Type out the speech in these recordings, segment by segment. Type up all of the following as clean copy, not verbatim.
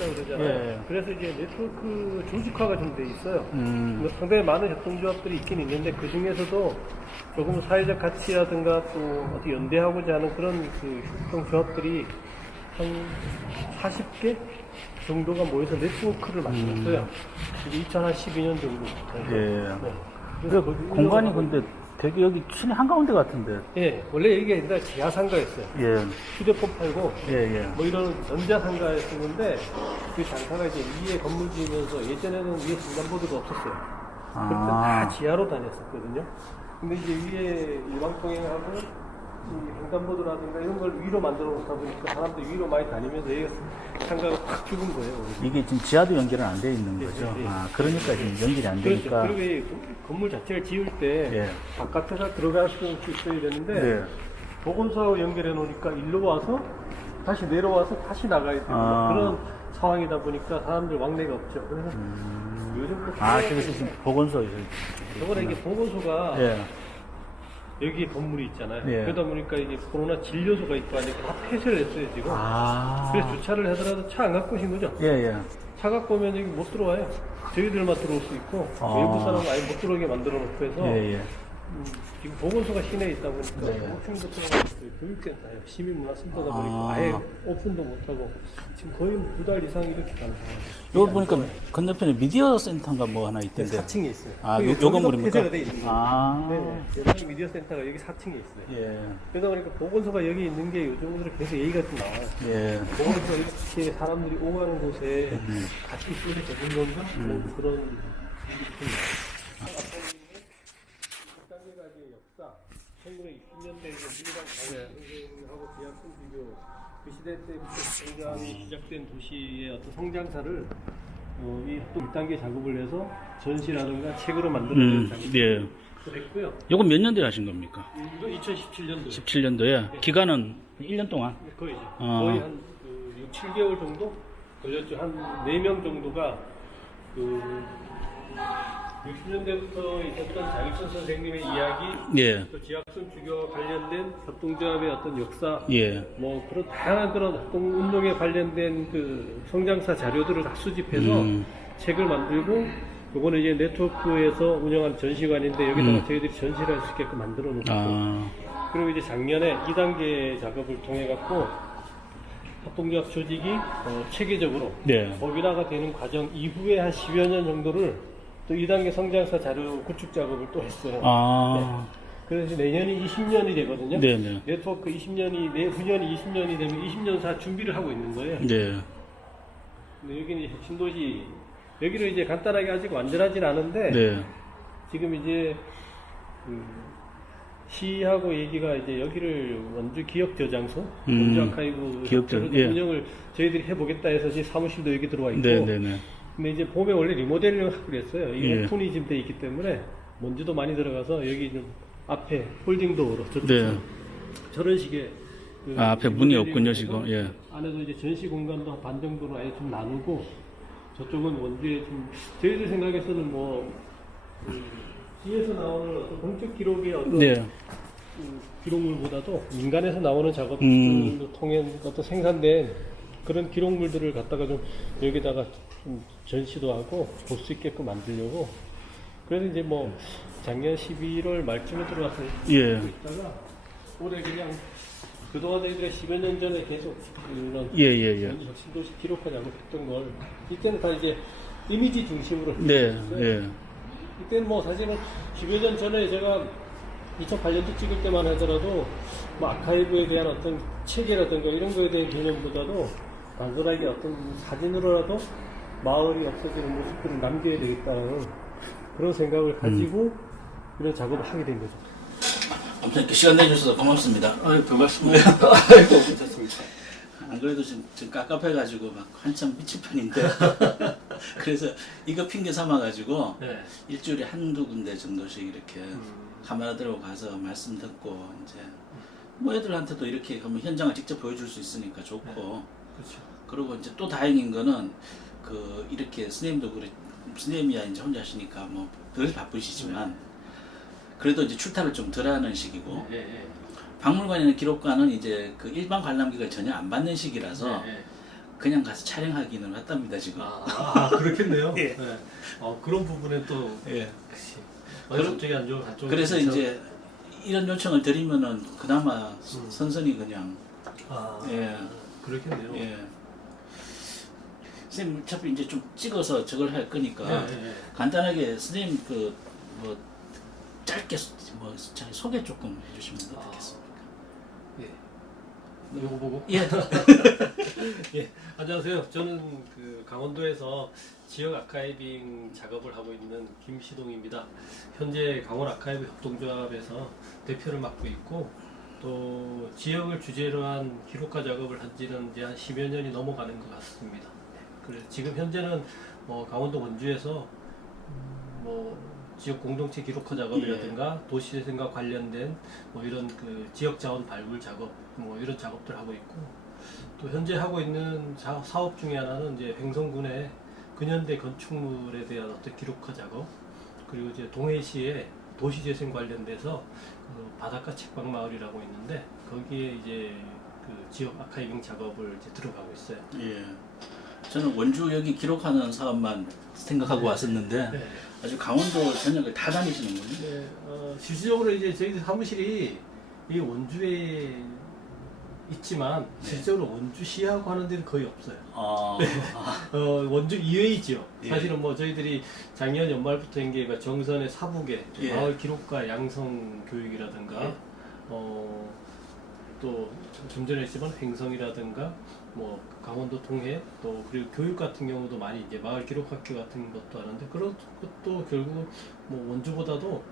된다고 그러잖아요. 예. 그래서 이제 네트워크 조직화가 좀 돼 있어요. 상당히 많은 협동조합들이 있긴 있는데 그 중에서도 조금 사회적 가치라든가 또 어떻게 연대하고자 하는 그런 그 협동조합들이 한 40개 정도가 모여서 네트워크를 만들었어요. 이게 2012년 정도. 예. 네. 그 공간이 근데 되게 여기 시내 한가운데 같은데. 예, 원래 이게 옛날에 지하상가였어요. 예. 휴대폰 팔고 예, 예. 뭐 이런 전자상가였었는데 그 장사가 이제 위에 건물 지으면서 예전에는 위에 횡단보도가 없었어요. 그때 다 지하로 다녔었거든요. 근데 이제 위에 일방통행하고 이 횡단보도라든가 이런 걸 위로 만들어 놓다 보니까 사람들 위로 많이 다니면서 여기가 상가가 확 죽은 거예요. 오히려. 이게 지금 지하도 연결은 안 돼 있는 예, 거죠. 예, 예. 아, 그러니까 지금 연결이 안 그렇죠. 되니까. 그리고 이 건물 자체를 지을 때 예. 바깥에서 들어갈 수 있어야 되는데 네. 보건소하고 연결해 놓으니까 일로 와서 다시 내려와서 다시 나가야 되는 그런 상황이다 보니까 사람들 왕래가 없죠. 그래서 요즘 그래서 지금 보건소에서. 저번에 이게 보건소가 예. 여기 건물이 있잖아요. 예. 그러다 보니까 이게 코로나 진료소가 있고 하니까 다 폐쇄를 했어요 지금. 그래서 주차를 하더라도 차 안 갖고 오신 거죠? 예, 예. 차 갖고 오면 여기 못 들어와요. 저희들만 들어올 수 있고 외부 사람은 아예 못 들어오게 만들어 놓고 해서 예, 예. 지금 보건소가 시내에 있다 보니까 네. 오픈부터 교육센터예요. 시민문화센터다 보니까 아예 오픈도 못하고 지금 거의 2달 이상 이렇게 가는 상황이에요. 여기 보니까 건너편에 미디어 센터인가 뭐 하나 네, 있던데. 4층에 있어요. 요 건물입니까? 폐쇄가 돼 있는 거예요. 네. 여기 미디어 센터가 여기 4층에 있어요. 예. 그러다 보니까 보건소가 여기 있는 게 요즘 들어 계속 얘기가 좀 나와요. 예. 보건소가 이렇게 사람들이 오가는 곳에 같이 있어도 되는 건가? 뭐 그런 얘기가 좀 나와요. 1단계까지의 역사, 1960년대 민주당 강성하고 비학성 비교 그 시대 때부터 성장이 시작된 도시의 어떤 성장사를 이 또 1단계 작업을 해서 전시라든가 책으로 만들어낸 작업을 예. 했고요. 요건 몇 년도에 하신 겁니까? 이거 2017년도 17년도에. 기간은 1년 동안. 거의 한 6, 7개월 정도 걸렸죠. 한 4명 정도가 60년대부터 있었던 장익선 선생님의 이야기, 예. 또 지학성 주교와 관련된 협동조합의 어떤 역사, 예. 뭐 그런 다양한 그런 운동에 관련된 그 성장사 자료들을 다 수집해서 책을 만들고, 요거는 이제 네트워크에서 운영하는 전시관인데 여기다가 저희들이 전시를 할 수 있게끔 만들어 놓고, 그리고 이제 작년에 2단계 작업을 통해 갖고 협동조합 조직이 체계적으로 네. 법인화가 되는 과정 이후에 한 10여 년 정도를 또 2단계 성장사 자료 구축 작업을 또 했어요. 그래서 내년이 20년이 되거든요. 네네. 네트워크 20년이, 내후년이 20년이 되면 20년사 준비를 하고 있는 거예요. 네. 근데 여기는 이제 혁신도시, 여기는 이제 간단하게 아직 완전하진 않은데, 네. 지금 이제 시하고 얘기가 이제 여기를 원주 기억 저장소, 원주 아카이브 예. 운영을 저희들이 해보겠다 해서 이제 사무실도 여기 들어와 있고, 네네네. 근데 이제 봄에 원래 리모델링을 하기로 했어요. 이 예. 오픈이 지금 돼 있기 때문에 먼지도 많이 들어가서 여기 좀 앞에 폴딩도어로 네. 저런 식의 앞에 문이 리모델링을 없군요, 해서 지금. 예. 안에서 이제 전시 공간도 반 정도로 아예 좀 나누고, 저쪽은 원주에 좀 저희들 생각에서는 뭐 시에서 나오는 어떤 공적 기록의 어떤 네. 기록물보다도 민간에서 나오는 작업들을 통해 어떤 생산된 그런 기록물들을 갖다가 좀 여기다가 좀 전시도 하고 볼 수 있게끔 만들려고. 그래서 이제 뭐 작년 11월 말쯤에 들어와서 예. 있다가 올해 그냥 그동안 저희들이 10여 년 전에 계속 이런 예. 혁신도시 기록화 작업했던 걸 이때는 다 이제 이미지 중심으로 네. 했어요. 예. 이때는 뭐 사실은 10여 년 전에 제가 2008년도 찍을 때만 하더라도 뭐 아카이브에 대한 어떤 체계라든가 이런 거에 대한 개념보다도 단순하게 어떤 사진으로라도 마을이 없어지는 모습들을 남겨야 되겠다는 그런 생각을 가지고 이런 작업을 하게 된 거죠. 아무튼 이렇게 시간 내주셔서 고맙습니다. 아유, 별 말씀을요. 아이고, 괜찮습니다. 안 그래도 지금 깝깝해가지고 막 한참 미칠 편인데. 그래서 이거 핑계 삼아가지고 네. 일주일에 한두 군데 정도씩 이렇게 카메라 들고 가서 말씀 듣고 이제 뭐 애들한테도 이렇게 하면 현장을 직접 보여줄 수 있으니까 좋고. 네. 그렇죠. 그리고 이제 또 다행인 거는 이렇게 스님도 그래, 스님이야 이제 혼자 하시니까 뭐 늘 바쁘시지만 그래도 이제 출타를 좀 덜 하는 시기고. 박물관이나 기록관은 이제 그 일반 관람객을 전혀 안 받는 시기라서 그냥 가서 촬영하기는 왔답니다 지금. 그렇겠네요. 예. 네. 그런 부분에 또 예. 역시 그럼- 저쪽이 안 좋은 한쪽. 그래서 이제 이런 요청을 드리면은 그나마 선선히 그냥 예. 그렇겠네요. 예. 선생님 어차피 이제 좀 찍어서 저걸 할 거니까 네. 간단하게 선생님 그 뭐 짧게 뭐 자기 소개 조금 해주시면 어떻겠습니까? 예. 이거 보고. 예. 예. 안녕하세요. 저는 그 강원도에서 지역 아카이빙 작업을 하고 있는 김시동입니다. 현재 강원 아카이브 협동조합에서 대표를 맡고 있고 또 지역을 주제로 한 기록화 작업을 한 지는 이제 한 10여 년이 넘어가는 것 같습니다. 그래서 지금 현재는 강원도 원주에서 뭐 지역 공동체 기록화 작업이라든가 도시재생과 관련된 뭐 이런 그 지역 자원 발굴 작업 뭐 이런 작업들 하고 있고 또 현재 하고 있는 사업 중에 하나는 이제 횡성군의 근현대 건축물에 대한 어떤 기록화 작업 그리고 이제 동해시의 도시재생 관련돼서 그 바닷가 책방마을이라고 있는데 거기에 이제 그 지역 아카이빙 작업을 이제 들어가고 있어요. 예. 저는 원주 여기 기록하는 사업만 생각하고 왔었는데 네. 아주 강원도 전역을 다 다니시는군요. 네, 실질적으로 이제 저희들 사무실이 이 원주에 있지만 실제로 원주시하고 하는 데는 거의 없어요. 원주 이외의 지역. 예. 사실은 뭐 저희들이 작년 연말부터 한 게 정선의 사북에 예. 마을 기록과 양성 교육이라든가 예. 또 좀 전에 했지만 횡성이라든가 뭐 강원도 동해 또 그리고 교육 같은 경우도 많이 이제 마을 기록학교 같은 것도 하는데 그런 것도 결국 뭐 원주보다도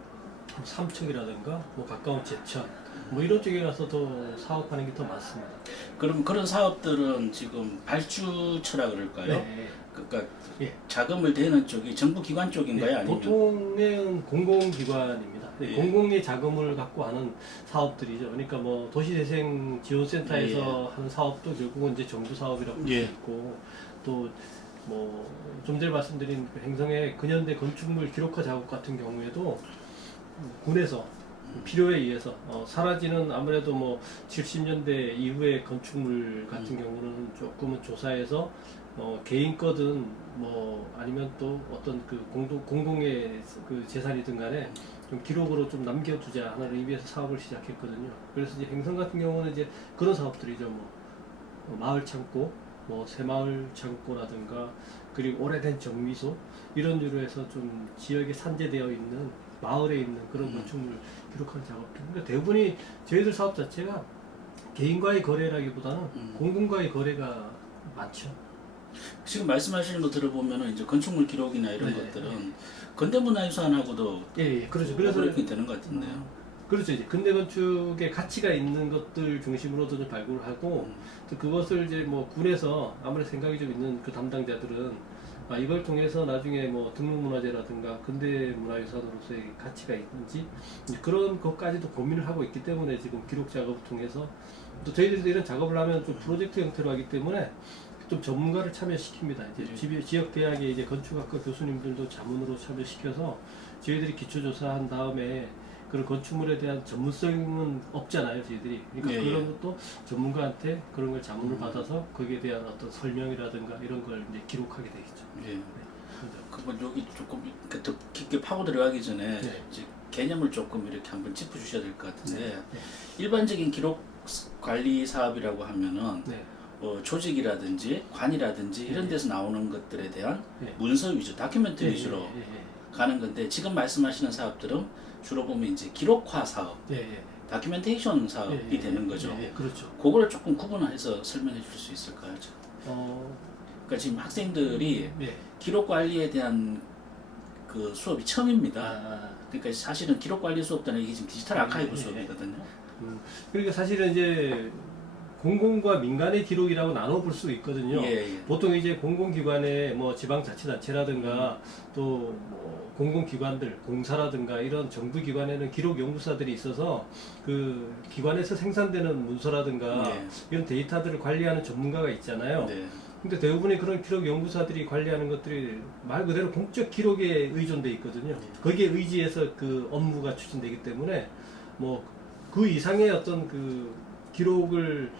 삼척이라든가 뭐 가까운 제천 뭐 이런 쪽에 가서 더 사업하는 게 더 많습니다. 그럼 그런 사업들은 지금 발주처라 그럴까요? 네. 그러니까 예. 자금을 대는 쪽이 정부 기관 쪽인가요? 네, 아니면 보통은 공공기관입니다. 네, 예. 공공의 자금을 갖고 하는 사업들이죠. 그러니까 뭐 도시재생지원센터에서 하는 사업도 결국은 이제 정부 사업이라고 볼 수 예. 있고 또 뭐 좀 전에 말씀드린 그 행성의 근현대 건축물 기록화 작업 같은 경우에도 군에서 필요에 의해서 사라지는 아무래도 뭐 70년대 이후의 건축물 같은 경우는 조금은 조사해서 개인 거든 뭐 아니면 또 어떤 그 공공의 그 재산이든 간에 좀 기록으로 좀 남겨두자 하는 의미에서 사업을 시작했거든요. 그래서 이제 행성 같은 경우는 이제 그런 사업들이죠. 뭐 마을 창고, 뭐 새마을 창고라든가 그리고 오래된 정미소 이런 유로 해서 좀 지역에 산재되어 있는 마을에 있는 그런 건축물 기록하는 작업들. 그러니까 대부분이 저희들 사업 자체가 개인과의 거래라기보다는 공공과의 거래가 많죠. 지금 말씀하시는 거 들어보면은 이제 건축물 기록이나 이런 네. 것들은 건대문화유산하고도 예, 그렇죠. 그래서 그렇게 되는 것 같은데요. 그렇죠. 이제 근대 건축의 가치가 있는 것들 중심으로도 좀 발굴을 하고 또 그것을 이제 뭐 군에서 아무래도 생각이 좀 있는 그 담당자들은 이걸 통해서 나중에 뭐 등록문화재라든가 근대문화유산으로서의 가치가 있는지 이제 그런 것까지도 고민을 하고 있기 때문에 지금 기록 작업을 통해서 또 저희들도 이런 작업을 하면 좀 프로젝트 형태로 하기 때문에 좀 전문가를 참여시킵니다. 이제 지역 대학의 이제 건축학과 교수님들도 자문으로 참여시켜서 저희들이 기초조사한 다음에 그런 건축물에 대한 전문성은 없잖아요, 저희들이. 그러니까 예, 그런 예. 것도 전문가한테 그런 걸 자문을 받아서 거기에 대한 어떤 설명이라든가 이런 걸 이제 기록하게 되겠죠. 예. 네. 그럼 여기 조금 이렇게 더 깊게 파고 들어가기 전에 네. 이제 개념을 조금 이렇게 한번 짚어주셔야 될 것 같은데 네. 일반적인 기록 관리 사업이라고 하면은 네. 조직이라든지 관이라든지 이런 데서 나오는 것들에 대한 네. 문서 위주, 다큐멘트 예, 위주로 예, 예, 가는 건데 지금 말씀하시는 사업들은 주로 보면 이제 기록화 사업, 예, 예. 다큐멘테이션 사업이 예, 예, 되는 거죠. 예, 예, 그렇죠. 그거를 조금 구분해서 설명해 줄 수 있을까요? 그러니까 지금 학생들이 네. 기록 관리에 대한 그 수업이 처음입니다. 아, 그러니까 사실은 기록 관리 수업들은 이게 지금 디지털 아카이브 예, 예. 수업이거든요. 그러니까 사실은 이제 공공과 민간의 기록이라고 나눠볼 수 있거든요. 예, 예. 보통 이제 공공기관의 뭐 지방자치단체라든가 또 뭐 공공기관들, 공사라든가 이런 정부기관에는 기록연구사들이 있어서 그 기관에서 생산되는 문서라든가 예. 이런 데이터들을 관리하는 전문가가 있잖아요. 네. 근데 대부분의 그런 기록 연구사들이 관리하는 것들이 말 그대로 공적 기록에 의존돼 있거든요. 거기에 의지해서 그 업무가 추진되기 때문에 뭐 그 이상의 어떤 그 기록을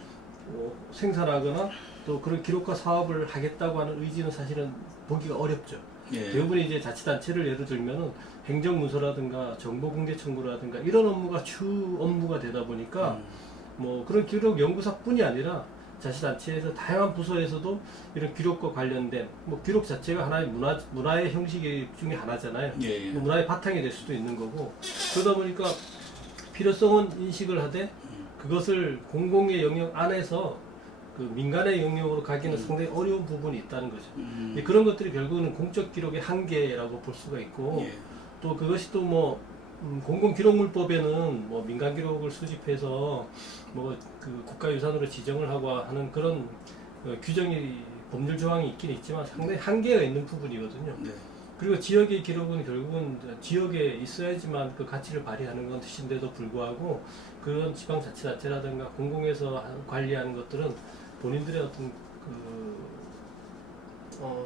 생산하거나 또 그런 기록화 사업을 하겠다고 하는 의지는 사실은 보기가 어렵죠. 예. 대부분이 이제 자치단체를 예를 들면은 행정문서라든가 정보공개청구라든가 이런 업무가 주 업무가 되다 보니까 뭐 그런 기록 연구사뿐이 아니라 자치단체에서 다양한 부서에서도 이런 기록과 관련된 뭐 기록 자체가 하나의 문화의 형식 중에 하나잖아요. 예. 뭐 문화의 바탕이 될 수도 있는 거고 그러다 보니까 필요성은 인식을 하되 그것을 공공의 영역 안에서 그 민간의 영역으로 가기는 상당히 어려운 부분이 있다는 거죠. 그런 것들이 결국은 공적 기록의 한계라고 볼 수가 있고 예. 또 그것이 또 뭐 공공기록물법에는 뭐 민간 기록을 수집해서 뭐 그 국가유산으로 지정을 하고 하는 그런 규정이 법률 조항이 있긴 있지만 상당히 한계가 있는 부분이거든요. 네. 그리고 지역의 기록은 결국은 지역에 있어야지만 그 가치를 발휘하는 것인데도 불구하고 그런 지방자치단체라든가 공공에서 관리하는 것들은 본인들의 어떤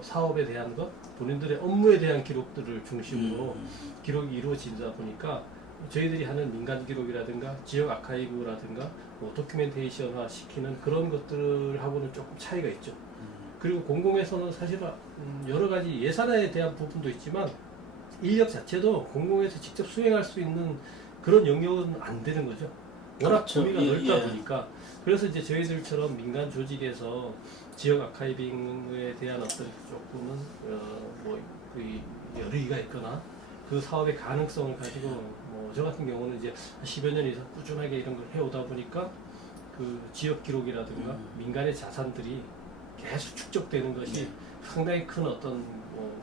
사업에 대한 것, 본인들의 업무에 대한 기록들을 중심으로 기록이 이루어지다 보니까 저희들이 하는 민간 기록이라든가 지역 아카이브라든가 뭐 도큐멘테이션화 시키는 그런 것들하고는 조금 차이가 있죠. 그리고 공공에서는 사실 여러 가지 예산에 대한 부분도 있지만 인력 자체도 공공에서 직접 수행할 수 있는 그런 영역은 안 되는 거죠. 워낙 그렇죠. 범위가 예, 넓다 예. 보니까 그래서 이제 저희들처럼 민간 조직에서 지역 아카이빙에 대한 어떤 조금은 뭐그 여력이가 있거나 그 사업의 가능성을 가지고 뭐 저 같은 경우는 이제 10여 년 이상 꾸준하게 이런 걸 해오다 보니까 그 지역 기록이라든가 민간의 자산들이 계속 축적되는 것이 네. 상당히 큰 어떤 뭐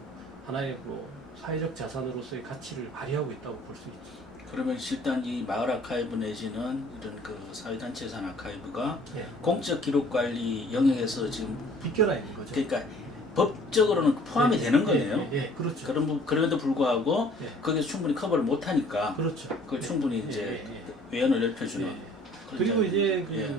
하나의 뭐 사회적 자산으로서의 가치를 발휘하고 있다고 볼 수 있죠. 그러면 일단 이 마을 아카이브 내지는 이런 그 사회단체에서 한 아카이브가 예. 공적 기록 관리 영역에서 지금 비껴나 있는 거죠. 그러니까 법적으로는 포함이 예, 되는 예, 거네요. 예, 그렇죠. 그럼에도 불구하고 예. 거기서 충분히 커버를 못 하니까 그렇죠. 그 충분히 예, 이제 예, 예. 외연을 넓혀주는. 예. 그런 그리고 점이- 이제 그 예.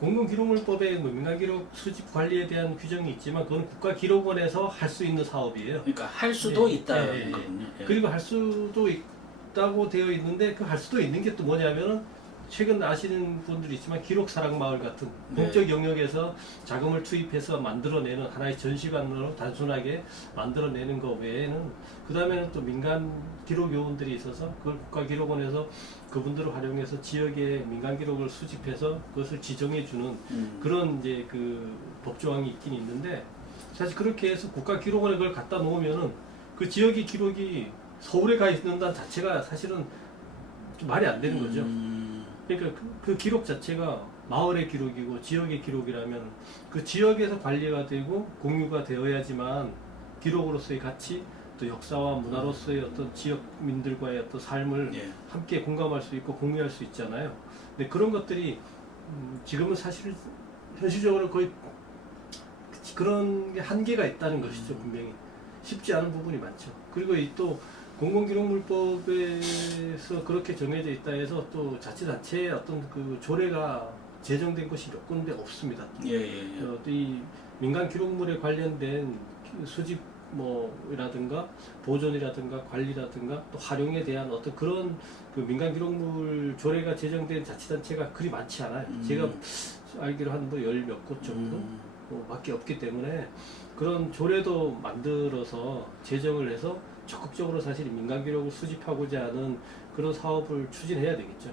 공공기록물법에 뭐 민간기록 수집 관리에 대한 규정이 있지만 그건 국가기록원에서 할 수 있는 사업이에요. 그러니까 할 수도 예, 있다는 예, 예. 거군요. 예. 그리고 할 수도 있다고 되어 있는데 그 할 수도 있는 게 또 뭐냐면은 최근 아시는 분들이 있지만 기록사랑마을 같은 네. 공적 영역에서 자금을 투입해서 만들어내는 하나의 전시관으로 단순하게 만들어내는 것 외에는 그 다음에는 또 민간 기록 요원들이 있어서 그걸 국가기록원에서 그분들을 활용해서 지역의 민간 기록을 수집해서 그것을 지정해주는 그런 이제 그 법조항이 있긴 있는데 사실 그렇게 해서 국가기록원에 그걸 갖다 놓으면은 그 지역의 기록이 서울에 가 있는다는 자체가 사실은 좀 말이 안 되는 거죠. 그러니까 그 기록 자체가 마을의 기록이고 지역의 기록이라면 그 지역에서 관리가 되고 공유가 되어야지만 기록으로서의 가치 또 역사와 문화로서의 어떤 지역민들과의 어떤 삶을 예. 함께 공감할 수 있고 공유할 수 있잖아요. 근데 그런 것들이 지금은 사실 현실적으로 거의 그런 게 한계가 있다는 것이죠. 분명히 쉽지 않은 부분이 많죠. 그리고 이 또 공공기록물법에서 그렇게 정해져 있다 해서 또 자치단체의 어떤 그 조례가 제정된 것이 몇 군데 없습니다. 예, 예, 예. 또 이 민간 기록물에 관련된 수집 뭐라든가 보존이라든가 관리라든가 또 활용에 대한 어떤 그런 그 민간 기록물 조례가 제정된 자치단체가 그리 많지 않아요. 제가 알기로 한 뭐 열 몇 곳 정도 밖에 없기 때문에 그런 조례도 만들어서 제정을 해서 적극적으로 사실 민간 기록을 수집하고자 하는 그런 사업을 추진해야 되겠죠.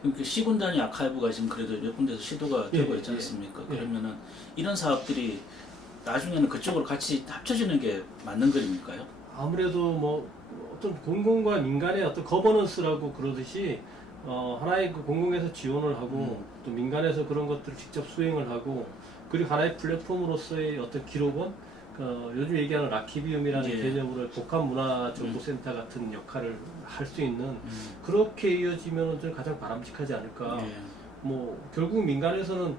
그러니까 시군 단위 아카이브가 지금 그래도 몇 군데서 시도가 예, 되고 있지 예, 않습니까? 예. 그러면은 이런 사업들이 나중에는 그쪽으로 같이 합쳐지는 게 맞는 거입니까요? 아무래도 뭐 어떤 공공과 민간의 어떤 거버넌스라고 그러듯이 하나의 그 공공에서 지원을 하고 또 민간에서 그런 것들을 직접 수행을 하고 그리고 하나의 플랫폼으로서의 어떤 기록원 요즘 얘기하는 라키비움이라는 예. 개념으로 복합문화정보센터 같은 역할을 할 수 있는 그렇게 이어지면 저는 가장 바람직하지 않을까. 예. 뭐 결국 민간에서는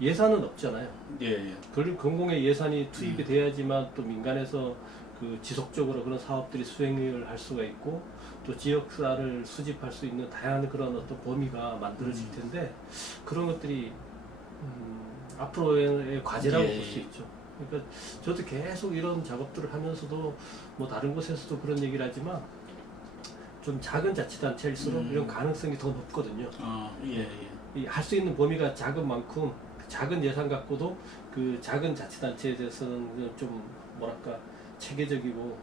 예산은 없잖아요. 예, 예. 결국 공공의 예산이 투입이 돼야지만 또 민간에서 그 지속적으로 그런 사업들이 수행을 할 수가 있고 또 지역사를 수집할 수 있는 다양한 그런 어떤 범위가 만들어질 텐데 그런 것들이 앞으로의 과제라고 예. 볼 수 있죠. 그러니까 저도 계속 이런 작업들을 하면서도 뭐 다른 곳에서도 그런 얘기를 하지만 좀 작은 자치단체일수록 이런 가능성이 더 높거든요. 예, 예. 할 수 있는 범위가 작은 만큼 작은 예산 갖고도 그 작은 자치단체에 대해서는 좀 뭐랄까 체계적이고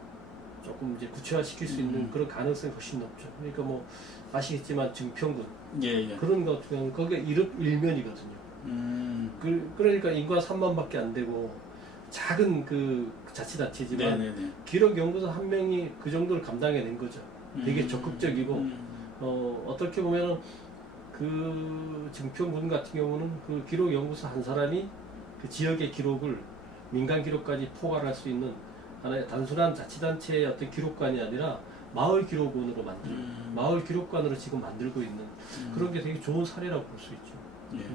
조금 이제 구체화시킬 수 있는 그런 가능성이 훨씬 높죠. 그러니까 뭐 아시겠지만 증평군 예. 그런 것 같은 경우는 거기가 일면이거든요. 그러니까 인구가 3만밖에 안 되고 작은 그 자치단체지만 네네네. 기록연구소 한 명이 그 정도를 감당해낸 거죠. 되게 적극적이고 어떻게 보면은 그 증평군 같은 경우는 그 기록연구소 한 사람이 그 지역의 기록을 민간 기록까지 포괄할 수 있는 하나의 단순한 자치단체의 어떤 기록관이 아니라 마을 기록원으로 마을 기록관으로 지금 만들고 있는 그런 게 되게 좋은 사례라고 볼 수 있죠. 예.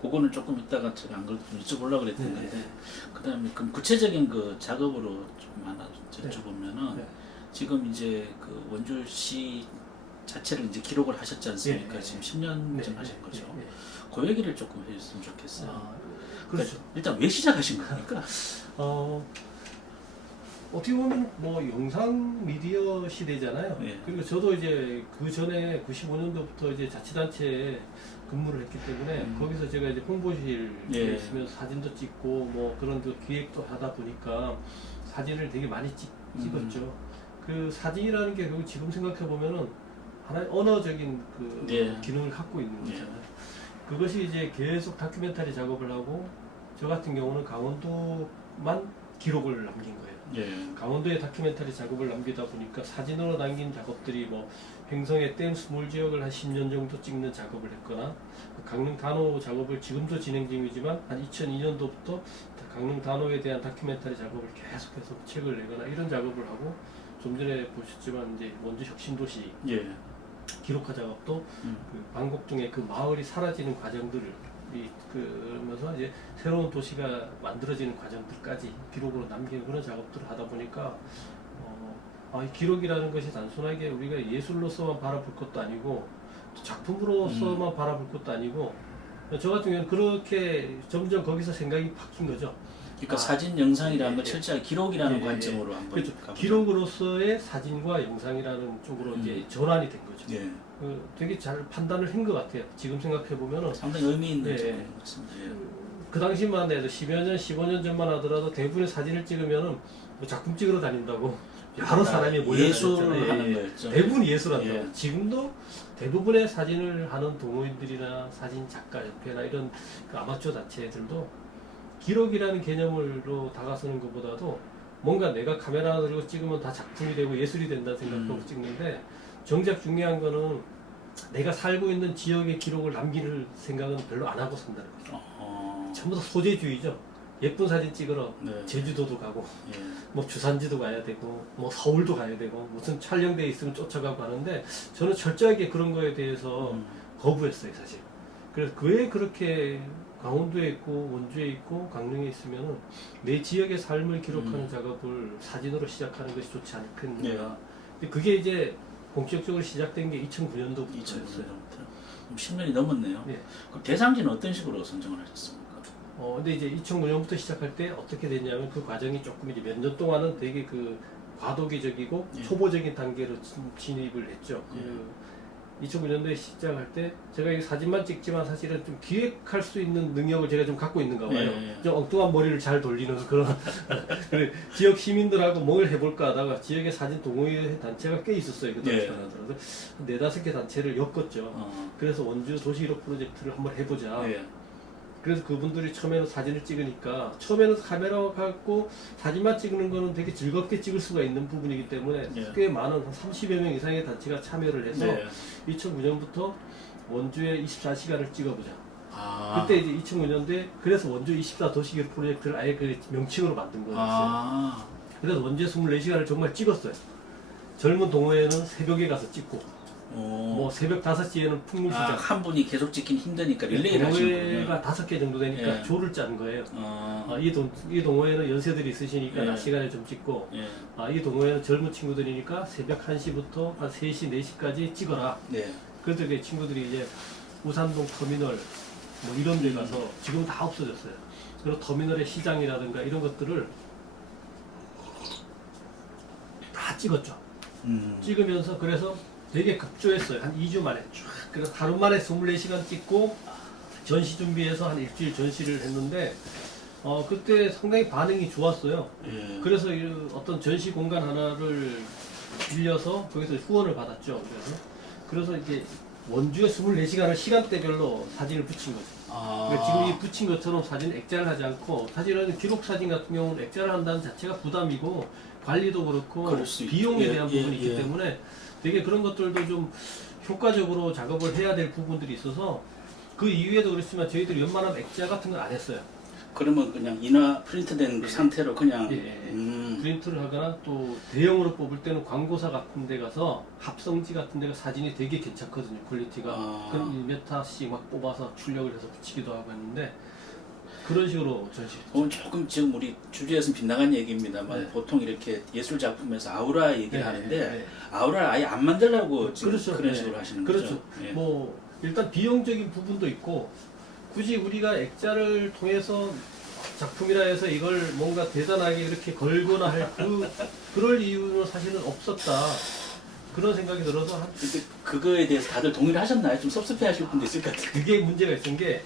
그거는 조금 이따가 제가 안 그래도 좀 여쭤보려고 그랬던 건데 그다음에 그럼 구체적인 그 작업으로 조금 하나 여쭤보면은 지금 이제 그 원주시 자체를 이제 기록을 하셨지 않습니까? 지금 10년쯤 하신 거죠. 그 얘기를 조금 해줬으면 좋겠어요. 그렇죠. 그러니까 일단 왜 시작하신 겁니까? 어떻게 보면 뭐 영상 미디어 시대잖아요. 그리고 저도 이제 그 전에 95년도부터 이제 자치단체에 근무를 했기 때문에 거기서 제가 이제 홍보실에 있으면서 사진도 찍고 뭐 그런 그 기획도 하다 보니까 사진을 되게 많이 찍었죠. 그 사진이라는 게 결국 지금 생각해 보면은 하나의 언어적인 그 기능을 갖고 있는 거잖아요. 그것이 이제 계속 다큐멘터리 작업을 하고 저 같은 경우는 강원도만 기록을 남긴 거예요. 강원도의 다큐멘터리 작업을 남기다 보니까 사진으로 남긴 작업들이 뭐 횡성의 댐 스몰 지역을 한 10년 정도 찍는 작업을 했거나 강릉 단호 작업을 지금도 진행 중이지만 한 2002년도부터 강릉 단호에 대한 다큐멘터리 작업을 계속해서 책을 내거나 이런 작업을 하고 좀 전에 보셨지만 이제 원주 혁신도시 기록화 작업도 그 방곡동의 그 마을이 사라지는 과정들을 그러면서 이제 새로운 도시가 만들어지는 과정들까지 기록으로 남기는 그런 작업들을 하다 보니까 이 기록이라는 것이 단순하게 우리가 예술로서만 바라볼 것도 아니고 또 작품으로서만 바라볼 것도 아니고 저 같은 경우는 그렇게 점점 거기서 생각이 바뀐 거죠. 그러니까 사진, 영상이라는 건 철저하게 기록이라는 관점으로 한번 그렇죠. 기록으로서의 사진과 영상이라는 쪽으로 이제 전환이 된 거죠. 되게 잘 판단을 한 것 같아요. 지금 생각해 보면은 상당히 의미 있는 점인 것 같습니다. 그 당시만 해도 10여 년, 15년 전만 하더라도 대부분의 사진을 찍으면은 뭐 작품 찍으러 다닌다고 여러 사람이 예술을 하는 거였죠. 대부분 예술한다고. 지금도 대부분의 사진을 하는 동호인들이나 사진 작가 협회나 이런 그 아마추어 단체들도 기록이라는 개념으로 다가서는 것보다도 뭔가 내가 카메라 들고 찍으면 다 작품이 되고 예술이 된다 생각하고 찍는데 정작 중요한 거는 내가 살고 있는 지역의 기록을 남기는 생각은 별로 안 하고 산다는 거죠. 전부 다 소재주의죠. 예쁜 사진 찍으러 제주도도 가고 뭐 주산지도 가야 되고 뭐 서울도 가야 되고 무슨 촬영대에 있으면 쫓아가고 하는데 저는 철저하게 그런 거에 대해서 거부했어요 사실. 그래서 왜 그렇게 강원도에 있고 원주에 있고 강릉에 있으면 내 지역의 삶을 기록하는 작업을 사진으로 시작하는 것이 좋지 않겠느냐. 근데 그게 이제 본격적으로 시작된 게 2009년도부터였어요. 10년이 넘었네요. 그럼 대상지는 어떤 식으로 선정을 하셨습니까? 근데 이제 2009년부터 시작할 때 어떻게 됐냐면 그 과정이 조금 이제 몇 년 동안은 되게 그 과도기적이고 초보적인 단계로 진입을 했죠. 2009년도에 시작할 때 제가 이 사진만 찍지만 사실은 좀 기획할 수 있는 능력을 제가 좀 갖고 있는가 봐요. 좀 엉뚱한 머리를 잘 돌리는 그런 그래, 지역 시민들하고 뭘 해볼까 하다가 지역의 사진 동호회 단체가 꽤 있었어요. 그 당시에 네다섯 개 단체를 엮었죠. 그래서 원주 도시기록 프로젝트를 한번 해보자. 그래서 그분들이 처음에는 사진을 찍으니까 처음에는 카메라 갖고 사진만 찍는 거는 되게 즐겁게 찍을 수가 있는 부분이기 때문에 꽤 많은 한 30여 명 이상의 단체가 참여를 해서 2009년부터 원주에 24시간을 찍어보자. 그때 이제 2009년도에 그래서 원주 24도시기록 프로젝트를 아예 그 명칭으로 만든 거였어요. 그래서 원주에 24시간을 정말 찍었어요. 젊은 동호회는 새벽에 가서 찍고 뭐 새벽 5시에는 풍물시장 한 분이 계속 찍긴 힘드니까 릴레이를 하시는 거예요. 동호회가 5개 정도 되니까 조를 짠 거예요. 이 동호회는 연세들이 있으시니까 낮 시간에 좀 찍고 이 동호회는 젊은 친구들이니까 새벽 1시부터 한 3시, 4시까지 찍어라. 그래서 그 친구들이 이제 우산동 터미널 뭐 이런 데 가서 지금 다 없어졌어요. 그리고 터미널의 시장이라든가 이런 것들을 다 찍었죠. 찍으면서 그래서 되게 급조했어요. 한 2주 만에 쫙. 그래서 하루 만에 24시간 찍고 전시 준비해서 한 일주일 전시를 했는데 그때 상당히 반응이 좋았어요. 예. 그래서 어떤 전시 공간 하나를 빌려서 거기서 후원을 받았죠. 그래서 이제 원주에 24시간을 시간대별로 사진을 붙인 거죠. 그러니까 지금 이 붙인 것처럼 사진 액자를 하지 않고, 사실은 기록 사진 같은 경우는 액자를 한다는 자체가 부담이고 관리도 그렇고 그럴 수 있- 비용에 예, 대한 예, 부분이 있기 예. 때문에 되게 그런 것들도 좀 효과적으로 작업을 해야 될 부분들이 있어서 그 이후에도 그렇지만 저희들이 웬만하면 액자 같은 건 안 했어요. 그러면 그냥 인화 프린트된 상태로 그냥 예. 프린트를 하거나 또 대형으로 뽑을 때는 광고사 같은 데 가서 합성지 같은 데가 사진이 되게 괜찮거든요. 퀄리티가. 그럼 몇 타씩 막 뽑아서 출력을 해서 붙이기도 하고 했는데 그런 식으로 전시했죠. 오늘 조금 지금 우리 주제에서는 빗나간 얘기입니다만 네. 보통 이렇게 예술 작품에서 아우라 얘기를 네, 하는데 네. 아우라를 아예 안 만들려고 지금 그렇죠. 그런 네. 식으로 하시는 그렇죠. 거죠. 예. 뭐 일단 비용적인 부분도 있고 굳이 우리가 액자를 통해서 작품이라 해서 이걸 뭔가 대단하게 이렇게 걸거나 할 그럴 이유는 사실은 없었다. 그런 생각이 들어서 근데 그거에 대해서 다들 동의를 하셨나요? 좀 섭섭해하실 분도 있을 것 같아요. 그게 문제가 있은 게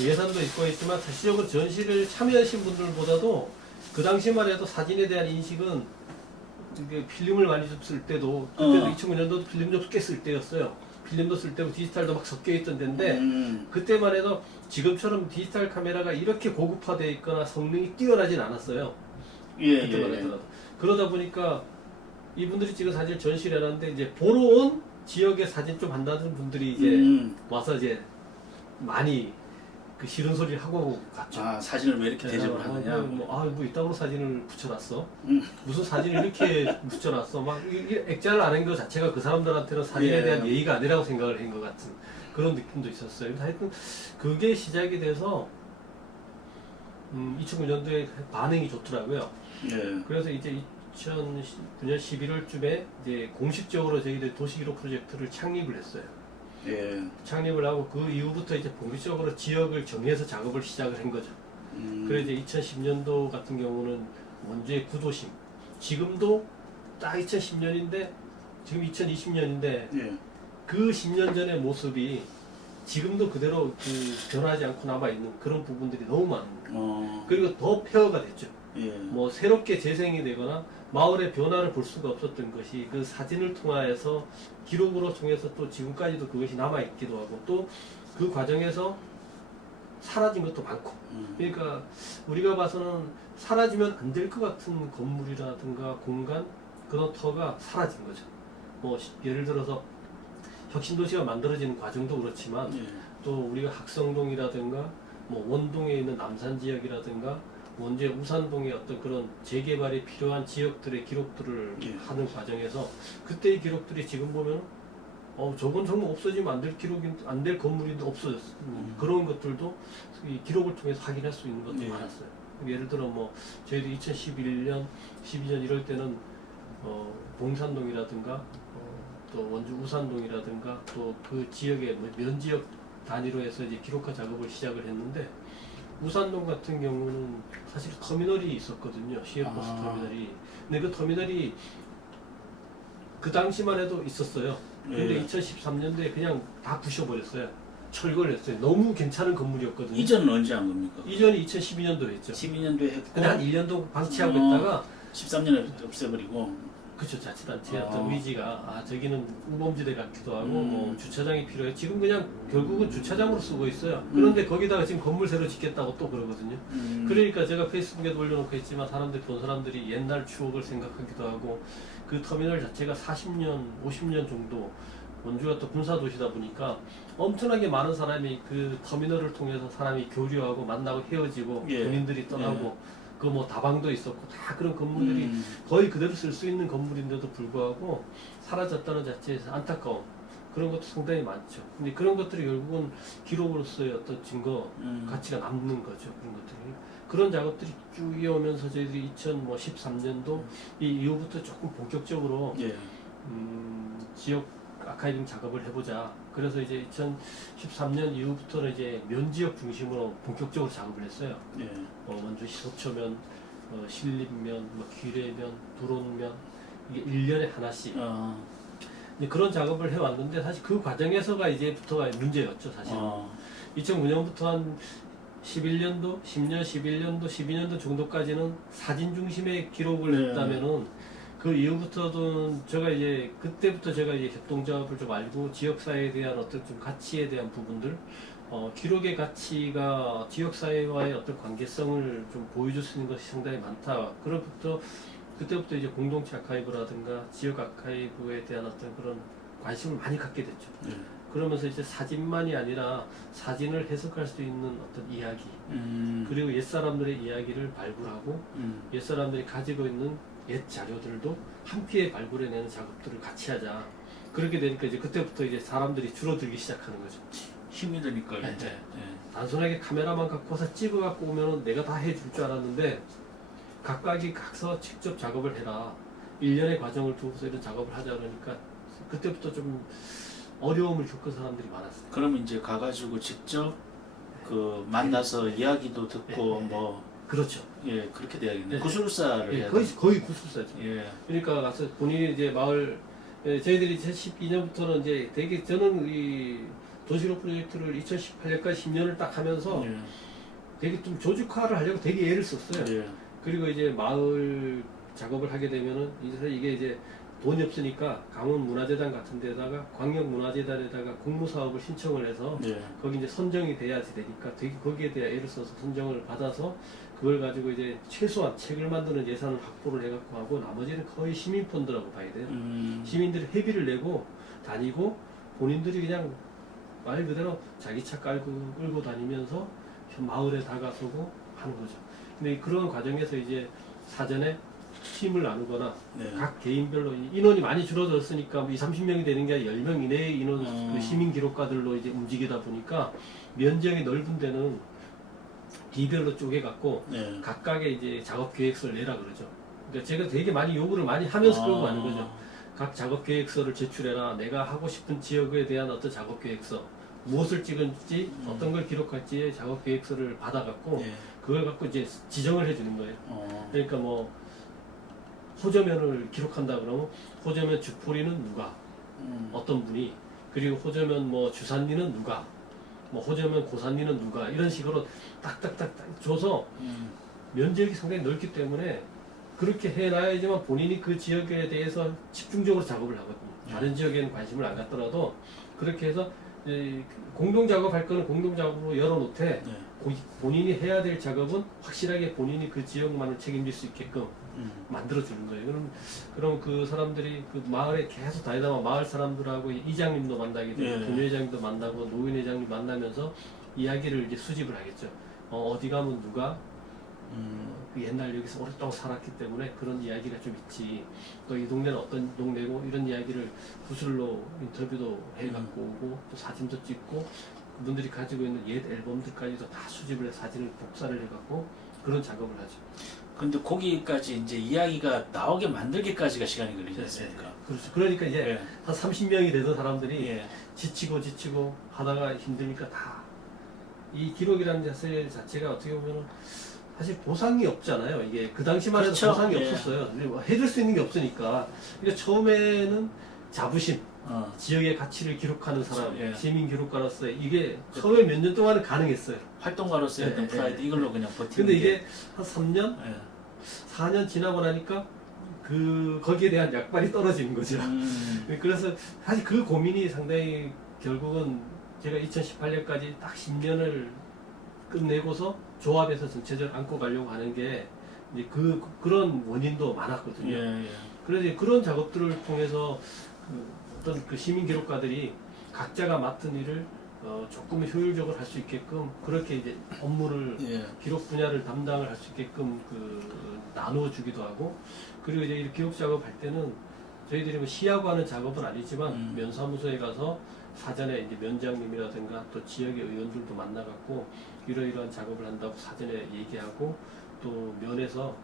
예산도 있고 있지만 사실적으로 전시를 참여하신 분들보다도 그 당시만 해도 사진에 대한 인식은 이게 필름을 많이 줬을 때도 그때도 2009년도 필름 좀 꽤 쓸 때였어요. 필름도 쓸 때고 디지털도 막 섞여 있던 데인데 그때만 해도 지금처럼 디지털 카메라가 이렇게 고급화되어 있거나 성능이 뛰어나진 않았어요. 예, 그때만 예. 하더라도. 그러다 보니까 이분들이 찍은 사진 전시를 해놨는데 이제 보러 온 지역의 사진 좀 한다는 분들이 이제 와서 이제 많이 그 싫은 소리를 하고 갔죠. 아, 사진을 왜 이렇게 대접을 하느냐. 뭐 이따구로 사진을 붙여놨어. 무슨 사진을 이렇게 붙여놨어. 막 액자를 안 한 것 자체가 그 사람들한테는 사진에 예. 대한 예의가 아니라고 생각을 한 것 같은 그런 느낌도 있었어요. 근데 하여튼 그게 시작이 돼서 2009년도에 반응이 좋더라고요. 예. 그래서 이제 2009년 11월쯤에 이제 공식적으로 저희들 도시기록 프로젝트를 창립을 했어요. 예. 창립을 하고 그 이후부터 이제 본격적으로 지역을 정해서 작업을 시작을 한 거죠. 그래서 이제 2010년도 같은 경우는 원주의 구도심. 지금도 딱 2010년인데 지금 2020년인데 예. 그 10년 전의 모습이 지금도 그대로 변하지 않고 남아 있는 그런 부분들이 너무 많은. 그리고 더 폐허가 됐죠. 예. 뭐 새롭게 재생이 되거나 마을의 변화를 볼 수가 없었던 것이 그 사진을 통하여서 기록으로 통해서 또 지금까지도 그것이 남아 있기도 하고 또 그 과정에서 사라진 것도 많고 그러니까 우리가 봐서는 사라지면 안 될 것 같은 건물이라든가 공간 그런 터가 사라진 거죠. 뭐 예를 들어서 혁신도시가 만들어지는 과정도 그렇지만 예. 또 우리가 학성동이라든가 뭐 원동에 있는 남산 지역이라든가 원주의 우산동의 어떤 그런 재개발이 필요한 지역들의 기록들을 예. 하는 과정에서 그때의 기록들이 지금 보면 저건 정말 없어지면 안 될 기록인 안 될 건물인데 없어졌어. 그런 것들도 이 기록을 통해서 확인할 수 있는 것도 예. 많았어요. 예를 들어 뭐 저희도 2011년, 12년 이럴 때는 봉산동이라든가 또 원주 우산동이라든가 또 그 지역의 면 지역 단위로 해서 이제 기록화 작업을 시작을 했는데 우산동 같은 경우는 사실 터미널이 있었거든요. 시외버스 터미널이. 근데 그 터미널이 그 당시만 해도 있었어요. 근데 예. 2013년도에 그냥 다 부셔버렸어요. 철거를 했어요. 너무 괜찮은 건물이었거든요. 이전은 언제 한 겁니까? 이전이 2012년도에 했죠. 12년도에 했고 근데 한 1년도 방치하고 있다가 13년에 없애버리고 그쵸, 자치단체의 어떤 의지가 저기는 우범지대 같기도 하고 뭐 주차장이 필요해. 지금 그냥 결국은 주차장으로 쓰고 있어요. 그런데 거기다가 지금 건물 새로 짓겠다고 또 그러거든요. 그러니까 제가 페이스북에도 올려놓고 있지만 본 사람들이 옛날 추억을 생각하기도 하고 그 터미널 자체가 40년, 50년 정도 원주가 또 군사도시다 보니까 엄청나게 많은 사람이 그 터미널을 통해서 사람이 교류하고 만나고 헤어지고 예. 군인들이 떠나고 그 뭐 다방도 있었고 다 그런 건물들이 거의 그대로 쓸 수 있는 건물인데도 불구하고 사라졌다는 자체에서 안타까움 그런 것도 상당히 많죠. 근데 그런 것들이 결국은 기록으로서의 어떤 증거 가치가 남는 거죠. 그런 것들이 그런 작업들이 쭉 이어오면서 저희들이 2013년도 이 이후부터 조금 본격적으로 예. 지역 아카이빙 작업을 해보자. 그래서 이제 2013년 이후부터는 이제 면 지역 중심으로 본격적으로 작업을 했어요. 예. 원주 소초면, 신림면, 뭐 귀례면, 두론면 이게 1년에 하나씩. 근데 그런 작업을 해왔는데 사실 그 과정에서가 이제부터가 문제였죠, 사실. 2009년부터 한 11년도, 10년, 11년도, 12년도 정도까지는 사진 중심의 기록을 네. 했다면은 그 이후부터는 제가 이제 그때부터 제가 이제 협동작업을 좀 알고 지역사회에 대한 어떤 좀 가치에 대한 부분들, 기록의 가치가 지역사회와의 어떤 관계성을 좀 보여줄 수 있는 것이 상당히 많다. 그때부터 이제 공동체 아카이브라든가 지역 아카이브에 대한 어떤 그런 관심을 많이 갖게 됐죠. 그러면서 이제 사진만이 아니라 사진을 해석할 수 있는 어떤 이야기, 그리고 옛사람들의 이야기를 발굴하고 옛사람들이 가지고 있는 옛 자료들도 함께 발굴해내는 작업들을 같이 하자. 그렇게 되니까 이제 그때부터 이제 사람들이 줄어들기 시작하는 거죠. 힘이 드니까 네, 이제. 네. 단순하게 카메라만 갖고서 찍어갖고 오면은 내가 다 해줄 줄 알았는데 각각이 가서 직접 작업을 해라. 1년의 과정을 두고서 이런 작업을 하자 그러니까 그때부터 좀 어려움을 겪은 사람들이 많았어요. 그러면 이제 가가지고 직접 그 만나서 이야기도 듣고 네. 뭐 그렇죠. 예 그렇게 돼야겠네. 네. 구술사를 예, 해야 거의 구술사죠. 예. 그러니까 가서 본인이 이제 마을, 저희들이 2012년부터는 이제 되게 저는 이 도시로 프로젝트를 2018년까지 10년을 딱 하면서 예. 되게 좀 조직화를 하려고 되게 애를 썼어요. 예. 그리고 이제 마을 작업을 하게 되면은 이게 이제 돈이 없으니까 강원문화재단 같은 데다가 광역문화재단에다가 공모사업을 신청을 해서 예. 거기 이제 선정이 돼야지 되니까 되게 거기에 대한 애를 써서 선정을 받아서 그걸 가지고 이제 최소한 책을 만드는 예산을 확보를 해갖고 하고 나머지는 거의 시민펀드라고 봐야 돼요. 시민들이 회비를 내고 다니고 본인들이 그냥 말 그대로 자기 차 끌고 다니면서 마을에 다가서고 하는 거죠. 근데 그런 과정에서 이제 사전에 팀을 나누거나 네. 각 개인별로 인원이 많이 줄어들었으니까 20, 30명이 되는 게 아니라 10명 이내의 인원 그 시민 기록가들로 이제 움직이다 보니까 면적이 넓은 데는 B별로 쪼개갖고 네. 각각의 이제 작업 계획서를 내라 그러죠. 그러니까 제가 되게 많이 요구를 많이 하면서 끌고 가는 거죠. 각 작업 계획서를 제출해라. 내가 하고 싶은 지역에 대한 어떤 작업 계획서, 무엇을 찍을지, 어떤 걸 기록할지의 작업 계획서를 받아갖고 예. 그걸 갖고 이제 지정을 해주는 거예요. 그러니까 뭐 호저면을 기록한다 그러면 호저면 주포리는 누가, 어떤 분이, 그리고 호저면 뭐 주산리는 누가, 뭐 호저면 고산리는 누가 이런 식으로 딱딱딱 줘서 면적이 상당히 넓기 때문에 그렇게 해놔야지만 본인이 그 지역에 대해서 집중적으로 작업을 하거든요. 다른 지역에는 관심을 안 갖더라도 그렇게 해서 공동 작업할 거는 공동 작업으로 열어놓되 네. 본인이 해야 될 작업은 확실하게 본인이 그 지역만을 책임질 수 있게끔 만들어주는 거예요. 그럼 그 사람들이 그 마을에 계속 다니다 보면 마을 사람들하고 이장님도 만나게 되고 네. 부녀회장님도 만나고 노인회장님 만나면서 이야기를 이제 수집을 하겠죠. 어디 가면 누가 그 옛날 여기서 오랫동안 살았기 때문에 그런 이야기가 좀 있지. 또 이 동네는 어떤 동네고 이런 이야기를 구슬로 인터뷰도 해갖고 오고 또 사진도 찍고 그분들이 가지고 있는 옛 앨범들까지도 다 수집을 해 사진을 복사를 해갖고 그런 작업을 하죠. 근데 거기까지 이제 이야기가 나오게 만들기까지가 시간이 걸리지 않습니까? 그렇죠. 그러니까 이제 예. 한 30명이 되던 사람들이 예. 지치고 하다가 힘드니까 다 이 기록이라는 자체가 어떻게 보면은 사실 보상이 없잖아요. 이게 그 당시만 해도 그렇죠. 보상이 예. 없었어요. 뭐 해줄 수 있는 게 없으니까. 그러니까 처음에는 자부심, 지역의 가치를 기록하는 사람, 예. 시민 기록가로서 이게 처음에 몇 년 동안은 가능했어요. 활동가로서의 어떤 예, 프라이드 예, 이걸로 그냥 버티는 근데 게. 이게 한 3년, 예. 4년 지나고 나니까 거기에 대한 약발이 떨어지는 거죠. 그래서 사실 그 고민이 상당히 결국은 제가 2018년까지 딱 10년을 끝내고서 조합에서 전체적으로 안고 가려고 하는 게 이제 그런 원인도 많았거든요. 예. 그래서 이제 그런 작업들을 통해서 어떤 그 시민 기록가들이 각자가 맡은 일을 조금 효율적으로 할 수 있게끔 그렇게 이제 업무를 예. 기록 분야를 담당을 할 수 있게끔 나누어 주기도 하고 그리고 이제 이 기록 작업할 때는 저희들이 뭐 시하고 하는 작업은 아니지만 면사무소에 가서 사전에 이제 면장님이라든가 또 지역의 의원들도 만나갖고 이러이러한 작업을 한다고 사전에 얘기하고 또 면에서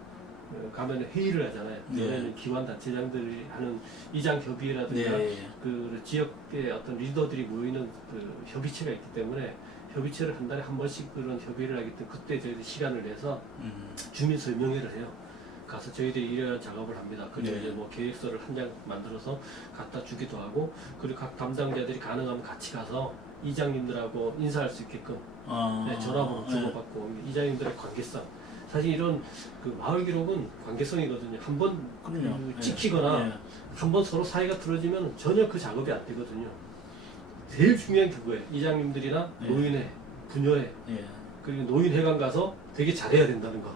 가면 회의를 하잖아요. 네. 면에는 기관 단체장들이 하는 이장 협의회라든가 네. 그 지역의 어떤 리더들이 모이는 그 협의체가 있기 때문에 협의체를 한 달에 한 번씩 그런 협의를 하기 때문에 그때 저희들이 시간을 내서 주민 설명회를 해요. 가서 저희들이 이러한 작업을 합니다. 그리고 네. 이제 뭐 계획서를 한 장 만들어서 갖다 주기도 하고 그리고 각 담당자들이 가능하면 같이 가서 이장님들하고 인사할 수 있게끔 네, 전화번호 네. 주고받고 이장님들의 관계성. 사실 이런 그 마을 기록은 관계성이거든요. 한번 그럼요. 찍히거나 예. 한번 서로 사이가 틀어지면 전혀 그 작업이 안 되거든요. 제일 중요한 게 그거예요. 이장님들이나 네. 노인회, 부녀회, 예. 그리고 노인회관 가서 되게 잘해야 된다는 거.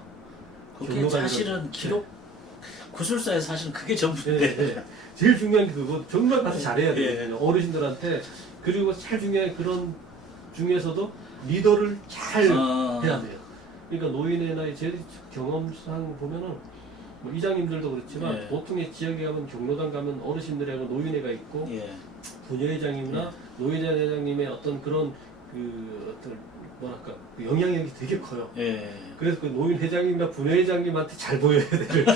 그게 경로관 사실은 좀- 기록 구술사에 사실은 그게 전부인데. 네, 네. 제일 중요한 게 그거 정말 가서 잘해야 예. 돼요. 어르신들한테. 그리고 제일 중요한 그런 중에서도 리더를 잘 해야 돼요. 그러니까 노인회나 제 경험상 보면은 뭐 이장님들도 그렇지만 예. 보통의 지역에 가면 경로당 가면 어르신들하고 노인회가 있고 예. 부녀회장님이나 노인회장님의 어떤 그런 그 어떤 뭐랄까 그 영향력이 되게 커요. 예. 그래서 그 노인회장님이나 부녀회장님한테 잘 보여야 돼요.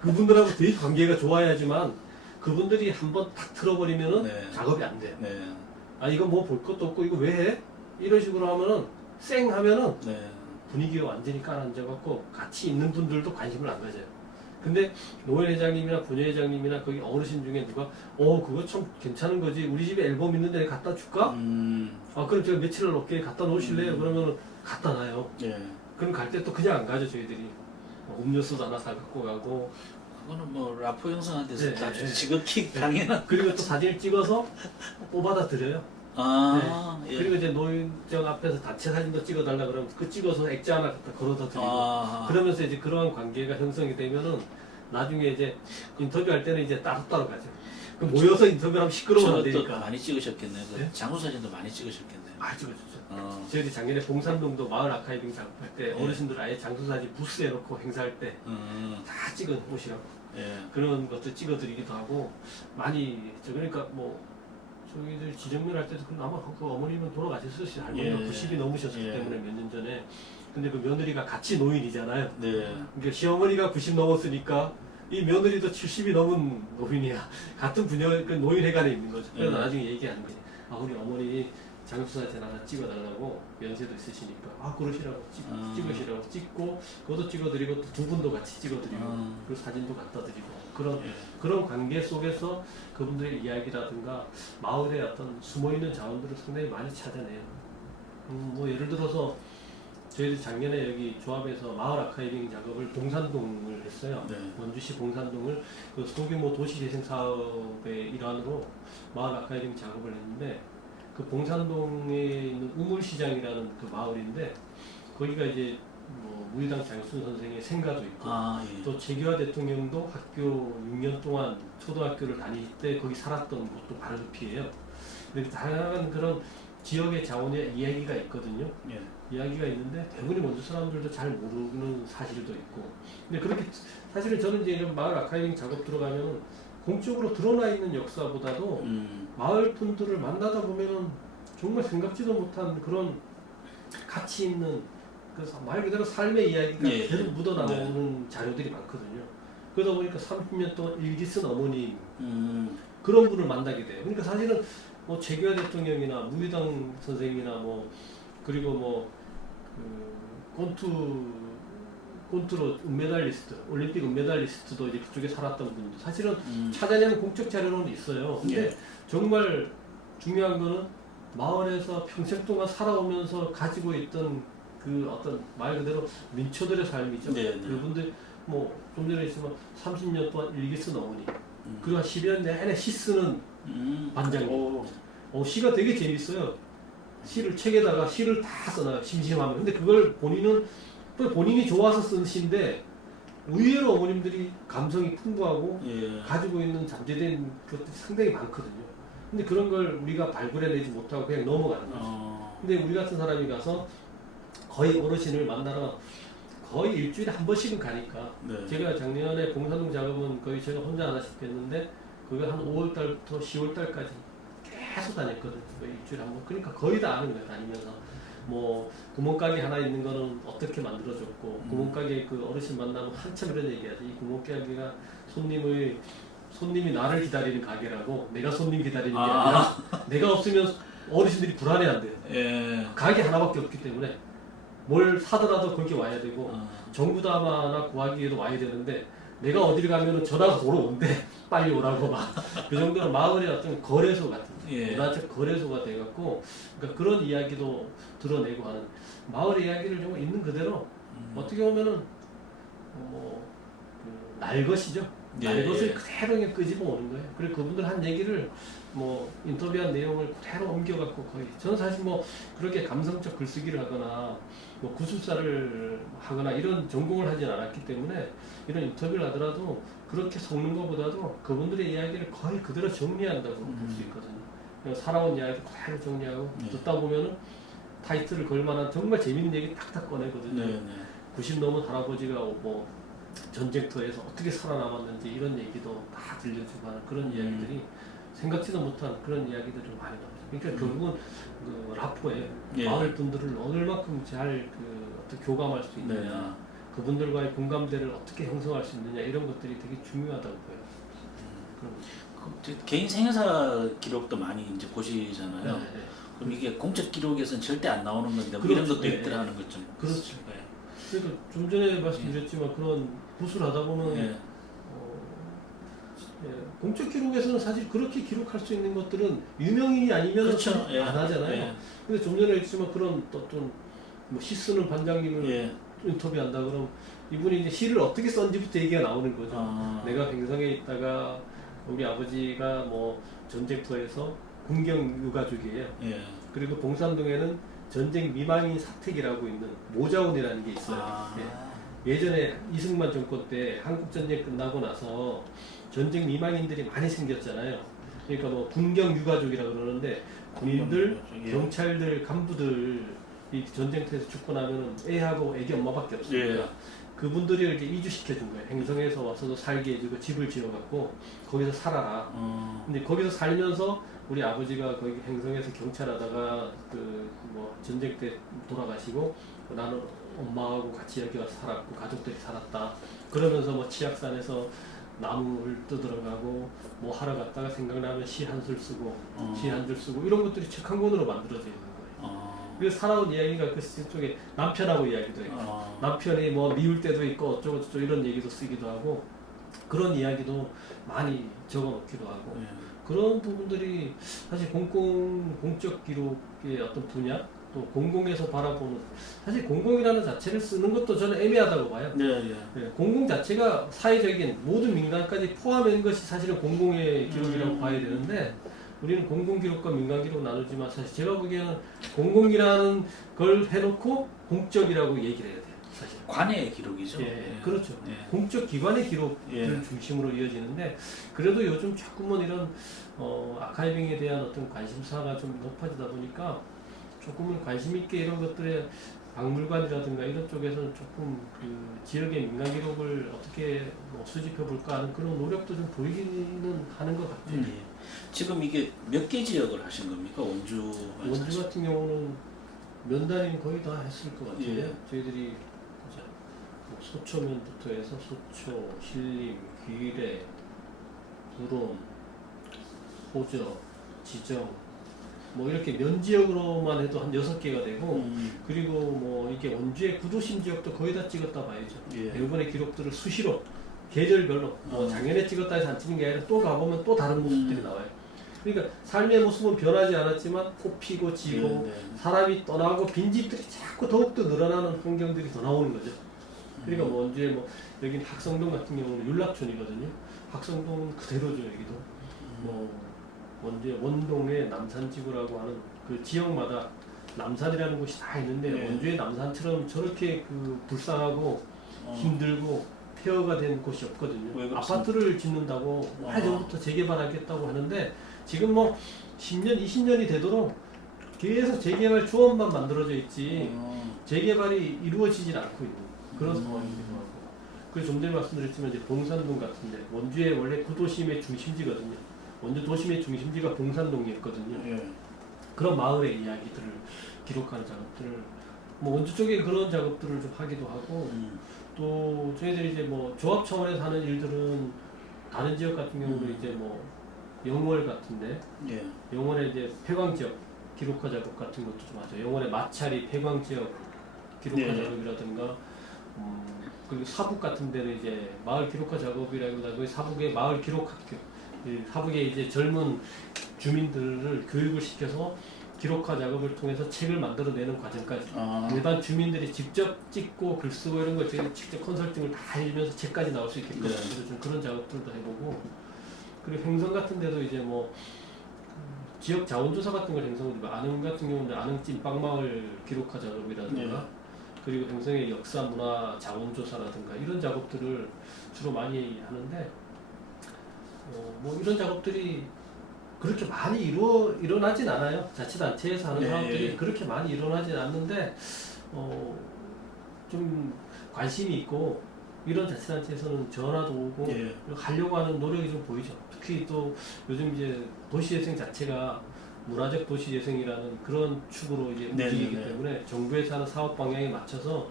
그분들하고 되게 관계가 좋아야지만 그분들이 한번 탁 틀어버리면은 네. 작업이 안 돼요. 네. 아 이거 뭐 볼 것도 없고 이거 왜 해? 이런 식으로 하면은 쌩 하면은 네. 분위기가 완전히 깔아앉아갖고 같이 있는 분들도 관심을 안 가져요. 근데 노회장님이나 부녀회장님이나 거기 어르신 중에 누가 그거 참 괜찮은 거지 우리 집에 앨범 있는데 갖다 줄까? 아 그럼 제가 며칠을 넘게 갖다 놓으실래요? 그러면은 갖다 놔요. 예. 그럼 갈 때 또 그냥 안 가죠 저희들이. 음료수도 하나 사 갖고 가고 그거는 뭐 라포 형성한테서 네, 다 네. 지극히 당연한. 그리고 또 사진을 찍어서 뽑아다 드려요. 예. 그리고 이제 노인정 앞에서 단체 사진도 찍어달라 그러면 그 찍어서 액자 하나 갖다 걸어다 드리고 그러면서 이제 그러한 관계가 형성이 되면은 나중에 이제 인터뷰할 때는 이제 따로따로 가죠. 그 모여서 인터뷰하면 시끄러우면 안 저것도 되니까. 많이 찍으셨겠네요. 그 네? 장소 사진도 많이 찍으셨겠네요. 많이 찍어줬죠. 어. 저희들이 작년에 봉산동도 마을 아카이빙 작업할 때 네. 어르신들 아예 장소사진 부스에 놓고 행사할 때 다 찍어 오시라고 예. 그런 것도 찍어드리기도 하고 많이 그러니까 뭐 저희들 지정면 할 때도 아마 그 어머님은 돌아가셨었어요. 할머니가 예. 90이 넘으셨기 예. 때문에 몇 년 전에. 근데 그 며느리가 같이 노인이잖아요. 네. 그러니까 시어머니가 90 넘었으니까 이 며느리도 70이 넘은 노인이야. 같은 분야 그 노인회관에 있는 거죠. 그래서 예. 나중에 얘기하는 거지. 아 우리 어머니 장수사진 하나 찍어달라고 연세도 있으시니까 그러시라고 찍으시라고 찍고 그것도 찍어드리고 또 두 분도 같이 찍어드리고 그 사진도 갖다 드리고 예. 그런 관계 속에서 그분들의 이야기라든가 마을의 어떤 숨어있는 자원들을 상당히 많이 찾아내요. 뭐 예를 들어서 저희들 작년에 여기 조합에서 마을 아카이빙 작업을 봉산동을 했어요. 네. 원주시 봉산동을 그 소규모 도시재생 사업의 일환으로 마을 아카이빙 작업을 했는데 그 봉산동에 있는 우물시장이라는 그 마을인데 거기가 이제 뭐 무의당 장순 선생의 생가도 있고 예. 또 재규화 대통령도 학교 6년 동안 초등학교를 다닐 때 거기 살았던 곳도 바로 옆이에요. 근데 다양한 그런 지역의 자원의 이야기가 있거든요. 예. 이야기가 있는데 대부분의 원주 사람들도 잘 모르는 사실도 있고. 근데 그렇게 사실은 저는 이제 이런 마을 아카이빙 작업 들어가면 공적으로 드러나 있는 역사보다도 마을 분들을 만나다 보면은 정말 생각지도 못한 그런 가치 있는 그래서 말 그대로 삶의 이야기가 예. 계속 묻어나오는 자료들이 많거든요. 그러다 보니까 30년 동안 일기 쓴 어머님 그런 분을 만나게 돼요. 그러니까 사실은 뭐 재규화 대통령이나 무의당 선생이나 뭐 그리고 곤투로 은메달리스트, 올림픽 은메달리스트도 이제 그쪽에 살았던 분들 사실은 찾아내는 공적 자료는 있어요. 근데 예. 정말 중요한 거는 마을에서 평생 동안 살아오면서 가지고 있던 그 어떤 말 그대로 민초들의 삶이죠. 네, 네. 그분들 뭐 좀 전에 있으면 30년 동안 일기 쓴 어머니 그리고 한 10년 내내 시 쓰는 반장님. 시가 되게 재밌어요. 시를 책에다가 시를 다 써놔요. 심심하면. 근데 그걸 본인은 또 본인이 좋아서 쓴 시인데 의외로 어머님들이 감성이 풍부하고 예. 가지고 있는 잠재된 것들이 상당히 많거든요. 근데 그런 걸 우리가 발굴해내지 못하고 그냥 넘어가는 거죠. 근데 우리 같은 사람이 가서 거의 어르신을 만나러 거의 일주일에 한 번씩은 가니까 네. 제가 작년에 봉산동 작업은 거의 제가 혼자 하나씩 했는데 그걸 한 5월달부터 10월달까지 계속 다녔거든요. 거의 일주일에 한 번. 그러니까 거의 다 아는 거예요. 다니면서 뭐 구멍가게 하나 있는 거는 어떻게 만들어졌고 구멍가게 그 어르신 만나면 한참 이런 얘기하죠. 이 구멍가게가 손님이 나를 기다리는 가게라고 내가 손님 기다리는 게 아니라 내가 없으면 어르신들이 불안해한대요. 예. 가게 하나밖에 없기 때문에 뭘 사더라도 거기 와야 되고 정부담화나 구하기에도 와야 되는데 내가 어디를 가면 전화가 도로 온대 빨리 오라고 막 그 정도로 마을의 어떤 거래소 같은 예. 문화적 거래소가 돼갖고 그러니까 그런 이야기도 드러내고 하는 마을 이야기를 좀 있는 그대로 어떻게 보면은 날 것이죠. 예, 날 것을 예. 그대로 그냥 끄집어 오는 거예요. 그리고 그분들 한 얘기를 뭐 인터뷰한 내용을 그대로 옮겨갖고 거의 저는 사실 뭐 그렇게 감성적 글쓰기를 하거나 뭐 구술사를 하거나 이런 전공을 하진 않았기 때문에 이런 인터뷰를 하더라도 그렇게 속는 것보다도 그분들의 이야기를 거의 그대로 정리한다고 볼 수 있거든요. 그래서 살아온 이야기 그대로 정리하고 듣다 보면은 타이틀을 걸 만한 정말 재밌는 얘기 탁탁 꺼내거든요. 네, 네. 90 넘은 할아버지가 뭐 전쟁터에서 어떻게 살아남았는지 이런 얘기도 다 들려주고 하는 그런 이야기들이 생각지도 못한 그런 이야기들이 많이 나옵니다. 그러니까 결국은 그 라포에 예. 마을 분들을 얼마큼 잘 어떤 교감할 수 있느냐, 네. 그분들과의 공감대를 어떻게 형성할 수 있느냐 이런 것들이 되게 중요하다고 보여요. 그럼 개인 생애사 기록도 많이 이제 보시잖아요. 네, 네. 그럼 이게 공적 기록에서는 절대 안 나오는 건데 뭐 그렇죠. 이런 것도 네, 있더라 네. 하는 것 좀. 그렇죠. 네. 그래도 좀 전에 말씀드렸지만 그런 구술을 하다 보면 예. 공적 기록에서는 사실 그렇게 기록할 수 있는 것들은 유명인이 아니면 그렇죠. 예. 안 하잖아요. 예. 근데 좀 전에 했지만 그런 어떤 시 쓰는 반장님을 예. 인터뷰한다 그럼 이분이 이제 시를 어떻게 썼는지부터 얘기가 나오는 거죠. 아. 내가 횡성에 있다가 우리 아버지가 뭐 전쟁터에서 군경 유가족이에요. 예. 그리고 그리고 봉산동에는 전쟁 미망인 사택이라고 있는 모자원이라는 게 있어요. 아. 예전에 이승만 정권 때 한국 전쟁 끝나고 나서 전쟁 미망인들이 많이 생겼잖아요. 그러니까 뭐 군경 유가족이라고 그러는데 군인들, 예. 경찰들, 간부들 이 전쟁터에서 죽고 나면은 애하고 애기 엄마밖에 없으니까 예. 그분들이 이렇게 이주시켜 준 거예요. 행성에서 와서도 살게 해주고 집을 지어갖고 거기서 살아라. 근데 거기서 살면서 우리 아버지가 거기 행성에서 경찰하다가 그 뭐 전쟁 때 돌아가시고 나는 엄마하고 같이 여기 와서 살았고 가족들이 살았다. 그러면서 뭐 치악산에서 나무를 뜯어가고 뭐 하러 갔다가 생각나면 시 한 술 쓰고 시 한 줄 쓰고 이런 것들이 책 한 권으로 만들어져 있는 거예요. 그래서 살아온 이야기가 그 속에 남편하고 이야기도 있고 남편이 뭐 미울 때도 있고 어쩌고 저쩌고 이런 얘기도 쓰기도 하고 그런 이야기도 많이 적어놓기도 하고 그런 부분들이 사실 공적 기록의 어떤 분야 또 공공에서 바라보는 사실 공공이라는 자체를 쓰는 것도 저는 애매하다고 봐요. 네, 예. 공공 자체가 사회적인 모든 민간까지 포함한 것이 사실은 공공의 기록이라고 봐야 되는데 우리는 공공기록과 민간기록 나누지만 사실 제가 보기에는 공공이라는 걸 해놓고 공적이라고 얘기를 해야 돼요. 사실. 관의 기록이죠. 예, 그렇죠. 예. 공적 기관의 기록을 예. 중심으로 이어지는데 그래도 요즘 조금은 이런 아카이빙에 대한 어떤 관심사가 좀 높아지다 보니까 조금은 관심 있게 이런 것들에 박물관이라든가 이런 쪽에서는 조금 그 지역의 민간 기록을 어떻게 뭐 수집해 볼까 하는 그런 노력도 좀 보이기는 하는 것 같아요. 예. 지금 이게 몇 개 지역을 하신 겁니까? 원주 같은 경우는 면단위는 거의 다 했을 것 같아요. 예. 저희들이 이제 뭐 소초면부터 해서 소초, 신림, 귀래, 구론, 호저, 지정 뭐 이렇게 면 지역으로만 해도 한 6개가 되고 그리고 뭐 이게 원주의 구도심 지역도 거의 다 찍었다 봐야죠. 예. 일본의 기록들을 수시로 계절별로 뭐 작년에 찍었다 해서 안 찍는 게 아니라 또 가보면 또 다른 모습들이 나와요. 그러니까 삶의 모습은 변하지 않았지만 꽃 피고 지고 네, 네. 사람이 떠나고 빈집들이 자꾸 더욱더 늘어나는 환경들이 더 나오는 거죠. 그러니까 뭐 원주에 뭐 여기 학성동 같은 경우는 율락촌이거든요. 학성동은 그대로죠 여기도. 뭐 원주의 원동의 남산지구라고 하는 그 지역마다 남산이라는 곳이 다 있는데 네. 원주의 남산처럼 저렇게 그 불쌍하고 힘들고 폐허가 된 곳이 없거든요. 왜 그렇습니까? 아파트를 짓는다고 오래전부터 재개발하겠다고 하는데 지금 뭐 10년, 20년이 되도록 계속 재개발 조언만 만들어져 있지 재개발이 이루어지질 않고 있는 그런 상황이기도 하고 그리고 좀 전에 말씀드렸지만 이제 봉산동 같은데 원주의 원래 구도심의 중심지거든요. 원주 도심의 중심지가 봉산동이었거든요. 예. 그런 마을의 이야기들을 기록하는 작업들을 뭐 원주 쪽에 그런 작업들을 좀 하기도 하고 또 저희들이 이제 뭐 조합 차원에서 하는 일들은 다른 지역 같은 경우는 이제 뭐 영월 같은데 예. 영월의 이제 폐광 지역 기록화 작업 같은 것도 좀 하죠. 영월의 마찰이 폐광 지역 기록화 네. 작업이라든가 그리고 사북 같은 데는 이제 마을 기록화 작업이라기보다 거기 사북의 마을 기록 학교 사북에 이제 젊은 주민들을 교육을 시켜서 기록화 작업을 통해서 책을 만들어내는 과정까지 아. 일반 주민들이 직접 찍고 글 쓰고 이런 걸 저희 직접 컨설팅을 다 해주면서 책까지 나올 수 있게끔 네. 만들어준 그런 작업들도 해보고 그리고 행성 같은 데도 이제 뭐 지역 자원조사 같은 걸 행성을 안흥 같은 경우는 안흥 찐빵마을 기록화 작업이라든가 네. 그리고 행성의 역사 문화 자원조사라든가 이런 작업들을 주로 많이 하는데 뭐 이런 작업들이 그렇게 많이 일어나진 않아요. 자치단체에서 하는 네. 사업들이 그렇게 많이 일어나진 않는데 좀 관심이 있고 이런 자치단체에서는 전화도 오고 예. 하려고 하는 노력이 좀 보이죠. 특히 또 요즘 이제 도시재생 자체가 문화적 도시재생이라는 그런 축으로 이제 네, 움직이기 네, 네. 때문에 정부에서 하는 사업 방향에 맞춰서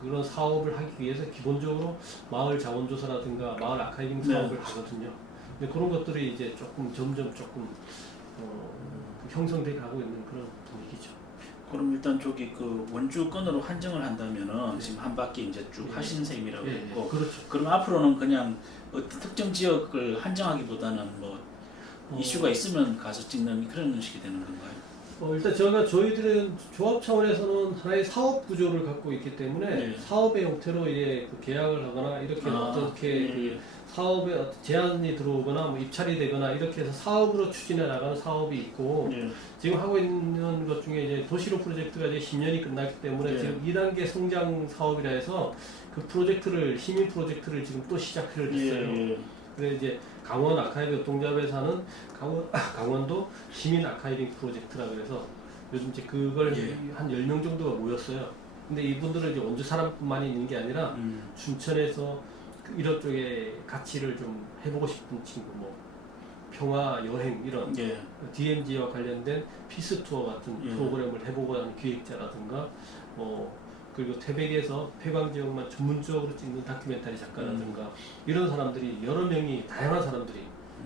그런 사업을 하기 위해서 기본적으로 마을 자원조사라든가 마을 아카이빙 네. 사업을 하거든요. 근데 그런 것들이 이제 점점 형성돼 가고 있는 그런 분위기죠. 그럼 일단 저기 그 원주 건으로 한정을 한다면은 지금 한 바퀴 이제 쭉 네. 하신 셈이라고 예, 했고, 그렇죠. 그럼 앞으로는 그냥 어떤 특정 지역을 한정하기보다는 뭐 이슈가 있으면 가서 찍는 그런 식이 되는 건가요? 일단 저희들은 조합 차원에서는 하나의 사업 구조를 갖고 있기 때문에 네. 사업의 형태로 이제 그 계약을 하거나 이렇게 어떻게 그 사업에 어떤 제안이 들어오거나 뭐 입찰이 되거나 이렇게 해서 사업으로 추진해 나가는 사업이 있고 예. 지금 하고 있는 것 중에 이제 도시로 프로젝트가 이제 10년이 끝났기 때문에 네. 지금 2단계 성장 사업이라 해서 그 프로젝트를 시민 프로젝트를 지금 또 시작을 했어요. 예. 그래 이제 강원 아카이빙 협동조합에서 하는 강원도 시민 아카이빙 프로젝트라 그래서 요즘 이제 그걸 예. 한 10명 정도가 모였어요. 근데 이분들은 이제 원주 사람뿐만이 있는 게 아니라 춘천에서 이런 쪽에 가치를 좀 해보고 싶은 친구, 뭐 평화 여행 이런 예. DMZ와 관련된 피스 투어 같은 예. 프로그램을 해보고 하는 기획자라든가 그리고 태백에서 폐광 지역만 전문적으로 찍는 다큐멘터리 작가라든가 이런 사람들이 여러 명이 다양한 사람들이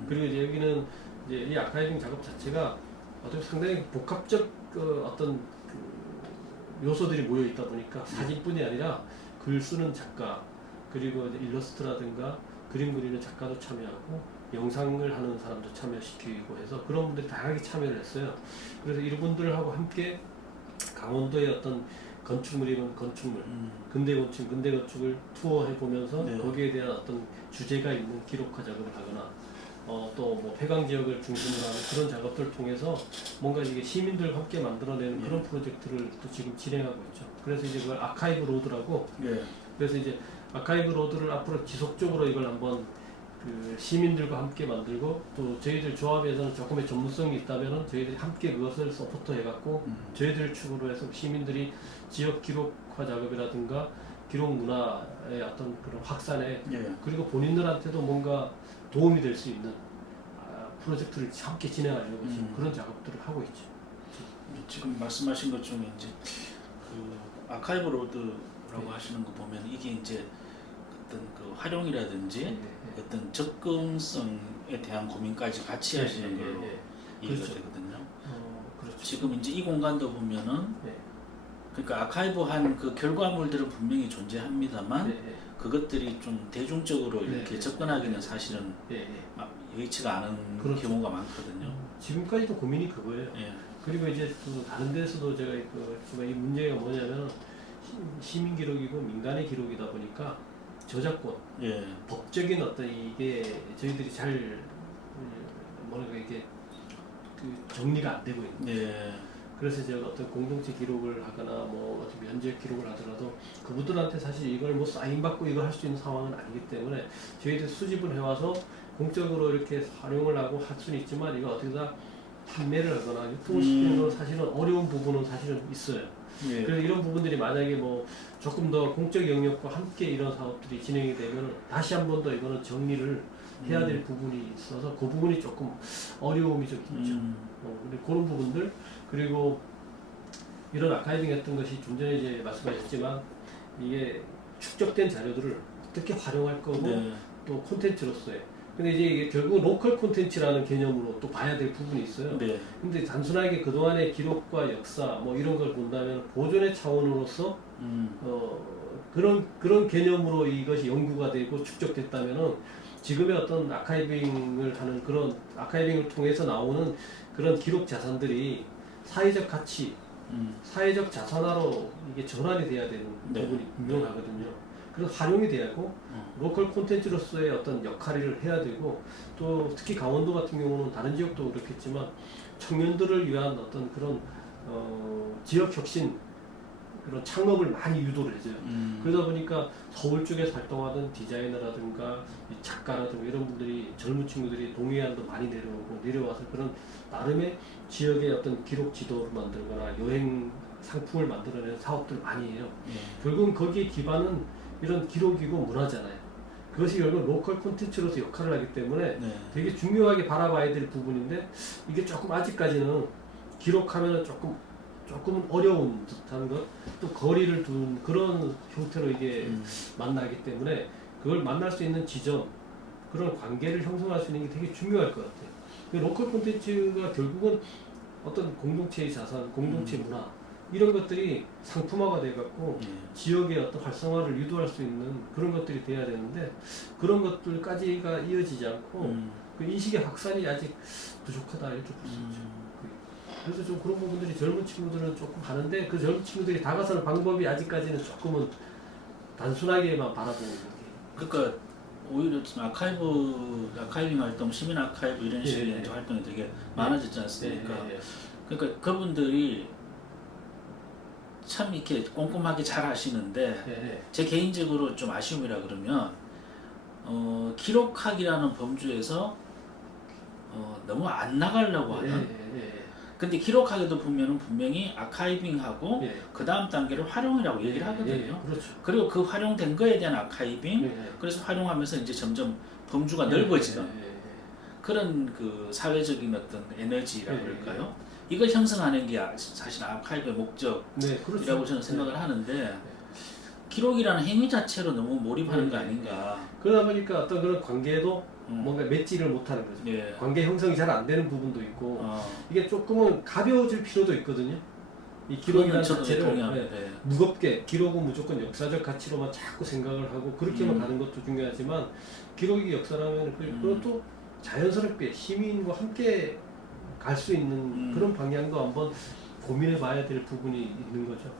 그리고 이제 여기는 이제 이 아카이빙 작업 자체가 어떻게 상당히 복합적 어떤 그 요소들이 모여 있다 보니까 사진뿐이 아니라 글 쓰는 작가 그리고 이제 일러스트라든가 그림 그리는 작가도 참여하고 영상을 하는 사람도 참여시키고 해서 그런 분들이 다양하게 참여를 했어요. 그래서 이분들하고 함께 강원도의 어떤 건축물이면 건축물, 근대 건축을 투어해 보면서 네. 거기에 대한 어떤 주제가 있는 기록화 작업을 하거나 또 뭐 폐광 지역을 중심으로 하는 그런 작업들을 통해서 뭔가 이게 시민들과 함께 만들어내는 그런 프로젝트를 또 지금 진행하고 있죠. 그래서 이제 그걸 아카이브 로드라고 예. 그래서 이제 아카이브 로드를 앞으로 지속적으로 이걸 한번 그 시민들과 함께 만들고 또 저희들 조합에서는 조금의 전문성이 있다면은 저희들이 함께 그것을 서포트 해갖고 저희들 축으로 해서 시민들이 지역 기록화 작업이라든가 기록 문화의 어떤 그런 확산에 예. 그리고 본인들한테도 뭔가 도움이 될 수 있는 프로젝트를 함께 진행하려고 지금 그런 작업들을 하고 있죠. 지금 말씀하신 것 중에 이제 그 아카이브 로드라고 네. 하시는 거 보면 이게 이제 어떤 그 활용이라든지 네. 어떤 접근성에 대한 고민까지 같이 하시는 걸로 이해가 그렇죠. 되거든요. 그렇죠. 지금 이제 이 공간도 보면은 네. 그러니까 아카이브한 그 결과물들은 분명히 존재합니다만 네. 그것들이 좀 대중적으로 네. 이렇게 접근하기는 사실은 네. 막 여의치가 않은 그렇죠. 경우가 많거든요. 지금까지도 고민이 그거예요. 예. 그리고 이제 또 다른 데서도 제가 이 문제가 뭐냐면 시민 기록이고 민간의 기록이다 보니까 저작권, 예. 법적인 어떤 이게 저희들이 잘 뭐랄까 이게 그 정리가 안 되고 있는. 예. 그래서 제가 어떤 공동체 기록을 하거나 뭐 어떤 면접 기록을 하더라도 그분들한테 사실 이걸 뭐 사인 받고 이걸 할 수 있는 상황은 아니기 때문에 저희들이 수집을 해와서 공적으로 이렇게 활용을 하고 할 수는 있지만 이거 어떻게다 판매를 하거나 유통시키는 건 사실은 어려운 부분은 사실은 있어요. 예. 그래서 이런 부분들이 만약에 뭐 조금 더 공적 영역과 함께 이런 사업들이 진행이 되면 다시 한 번 더 이거는 정리를 해야 될 부분이 있어서 그 부분이 조금 어려움이 좀 있죠. 근데 그런 부분들 그리고 이런 아카이빙 했던 것이 좀 전에 이제 말씀하셨지만 이게 축적된 자료들을 어떻게 활용할 거고 네. 또 콘텐츠로서의 근데 이제 이게 결국 로컬 콘텐츠라는 개념으로 또 봐야 될 부분이 있어요. 네. 근데 단순하게 그동안의 기록과 역사 뭐 이런 걸 본다면 보존의 차원으로서 그런 개념으로 이것이 연구가 되고 축적됐다면은 지금의 어떤 아카이빙을 하는 그런 아카이빙을 통해서 나오는 그런 기록 자산들이 사회적 가치, 사회적 자산화로 이게 전환이 돼야 되는 네. 부분이 분명하거든요. 그래서 활용이 돼야 하고 로컬 콘텐츠로서의 어떤 역할을 해야 되고 또 특히 강원도 같은 경우는 다른 지역도 그렇겠지만 청년들을 위한 어떤 그런 지역 혁신 그런 창업을 많이 유도를 해줘요. 그러다 보니까 서울 쪽에서 활동하던 디자이너라든가 작가라든가 이런 분들이 젊은 친구들이 동해안도 많이 내려와서 그런 나름의 지역의 어떤 기록 지도를 만들거나 여행 상품을 만들어내는 사업들 많이 해요. 결국은 거기에 기반은 이런 기록이고 문화잖아요. 그것이 결국 로컬 콘텐츠로서 역할을 하기 때문에 되게 중요하게 바라봐야 될 부분인데 이게 조금 아직까지는 기록하면은 조금 어려운 듯한 것, 또 거리를 둔 그런 형태로 이게 만나기 때문에 그걸 만날 수 있는 지점, 그런 관계를 형성할 수 있는 게 되게 중요할 것 같아요. 로컬 콘텐츠가 결국은 어떤 공동체의 자산, 공동체 문화 이런 것들이 상품화가 돼갖고 지역의 어떤 활성화를 유도할 수 있는 그런 것들이 돼야 되는데 그런 것들까지가 이어지지 않고 그 인식의 확산이 아직 부족하다 이렇게 볼 수 있죠. 그래서 좀 그런 부분들이 젊은 친구들은 조금 하는데 그 젊은 친구들이 다가서는 방법이 아직까지는 조금은 단순하게만 바라보는 게. 그러니까 오히려 지금 아카이빙 활동, 시민 아카이브 이런 식의 이제 활동이 되게 많아졌지 않습니까? 그러니까 그분들이 참 이렇게 꼼꼼하게 잘 하시는데 제 개인적으로 좀 아쉬움이라 그러면 기록하기라는 범주에서 너무 안 나가려고 하는. 근데 기록하기도 보면은 분명히 아카이빙하고 그 다음 단계를 활용이라고 얘기를 하거든요. 그렇죠. 그리고 그 활용된 거에 대한 아카이빙, 그래서 활용하면서 이제 점점 범주가 넓어지는 그런 그 사회적인 어떤 에너지라고 그럴까요? 이걸 형성하는 게 사실 아카이브의 목적이라고 그렇죠. 저는 생각을 하는데 기록이라는 행위 자체로 너무 몰입하는 거 아닌가. 그러다 보니까 어떤 그런 관계도 뭔가 맺지를 못하는 거죠. 관계 형성이 잘 안 되는 부분도 있고 이게 조금은 가벼워질 필요도 있거든요. 이 기록이라는 자체를 무겁게 기록은 무조건 역사적 가치로만 자꾸 생각을 하고 그렇게만 가는 것도 중요하지만 기록이 역사라면 그것도 자연스럽게 시민과 함께 갈 수 있는 그런 방향도 한번 고민해 봐야 될 부분이 있는 거죠.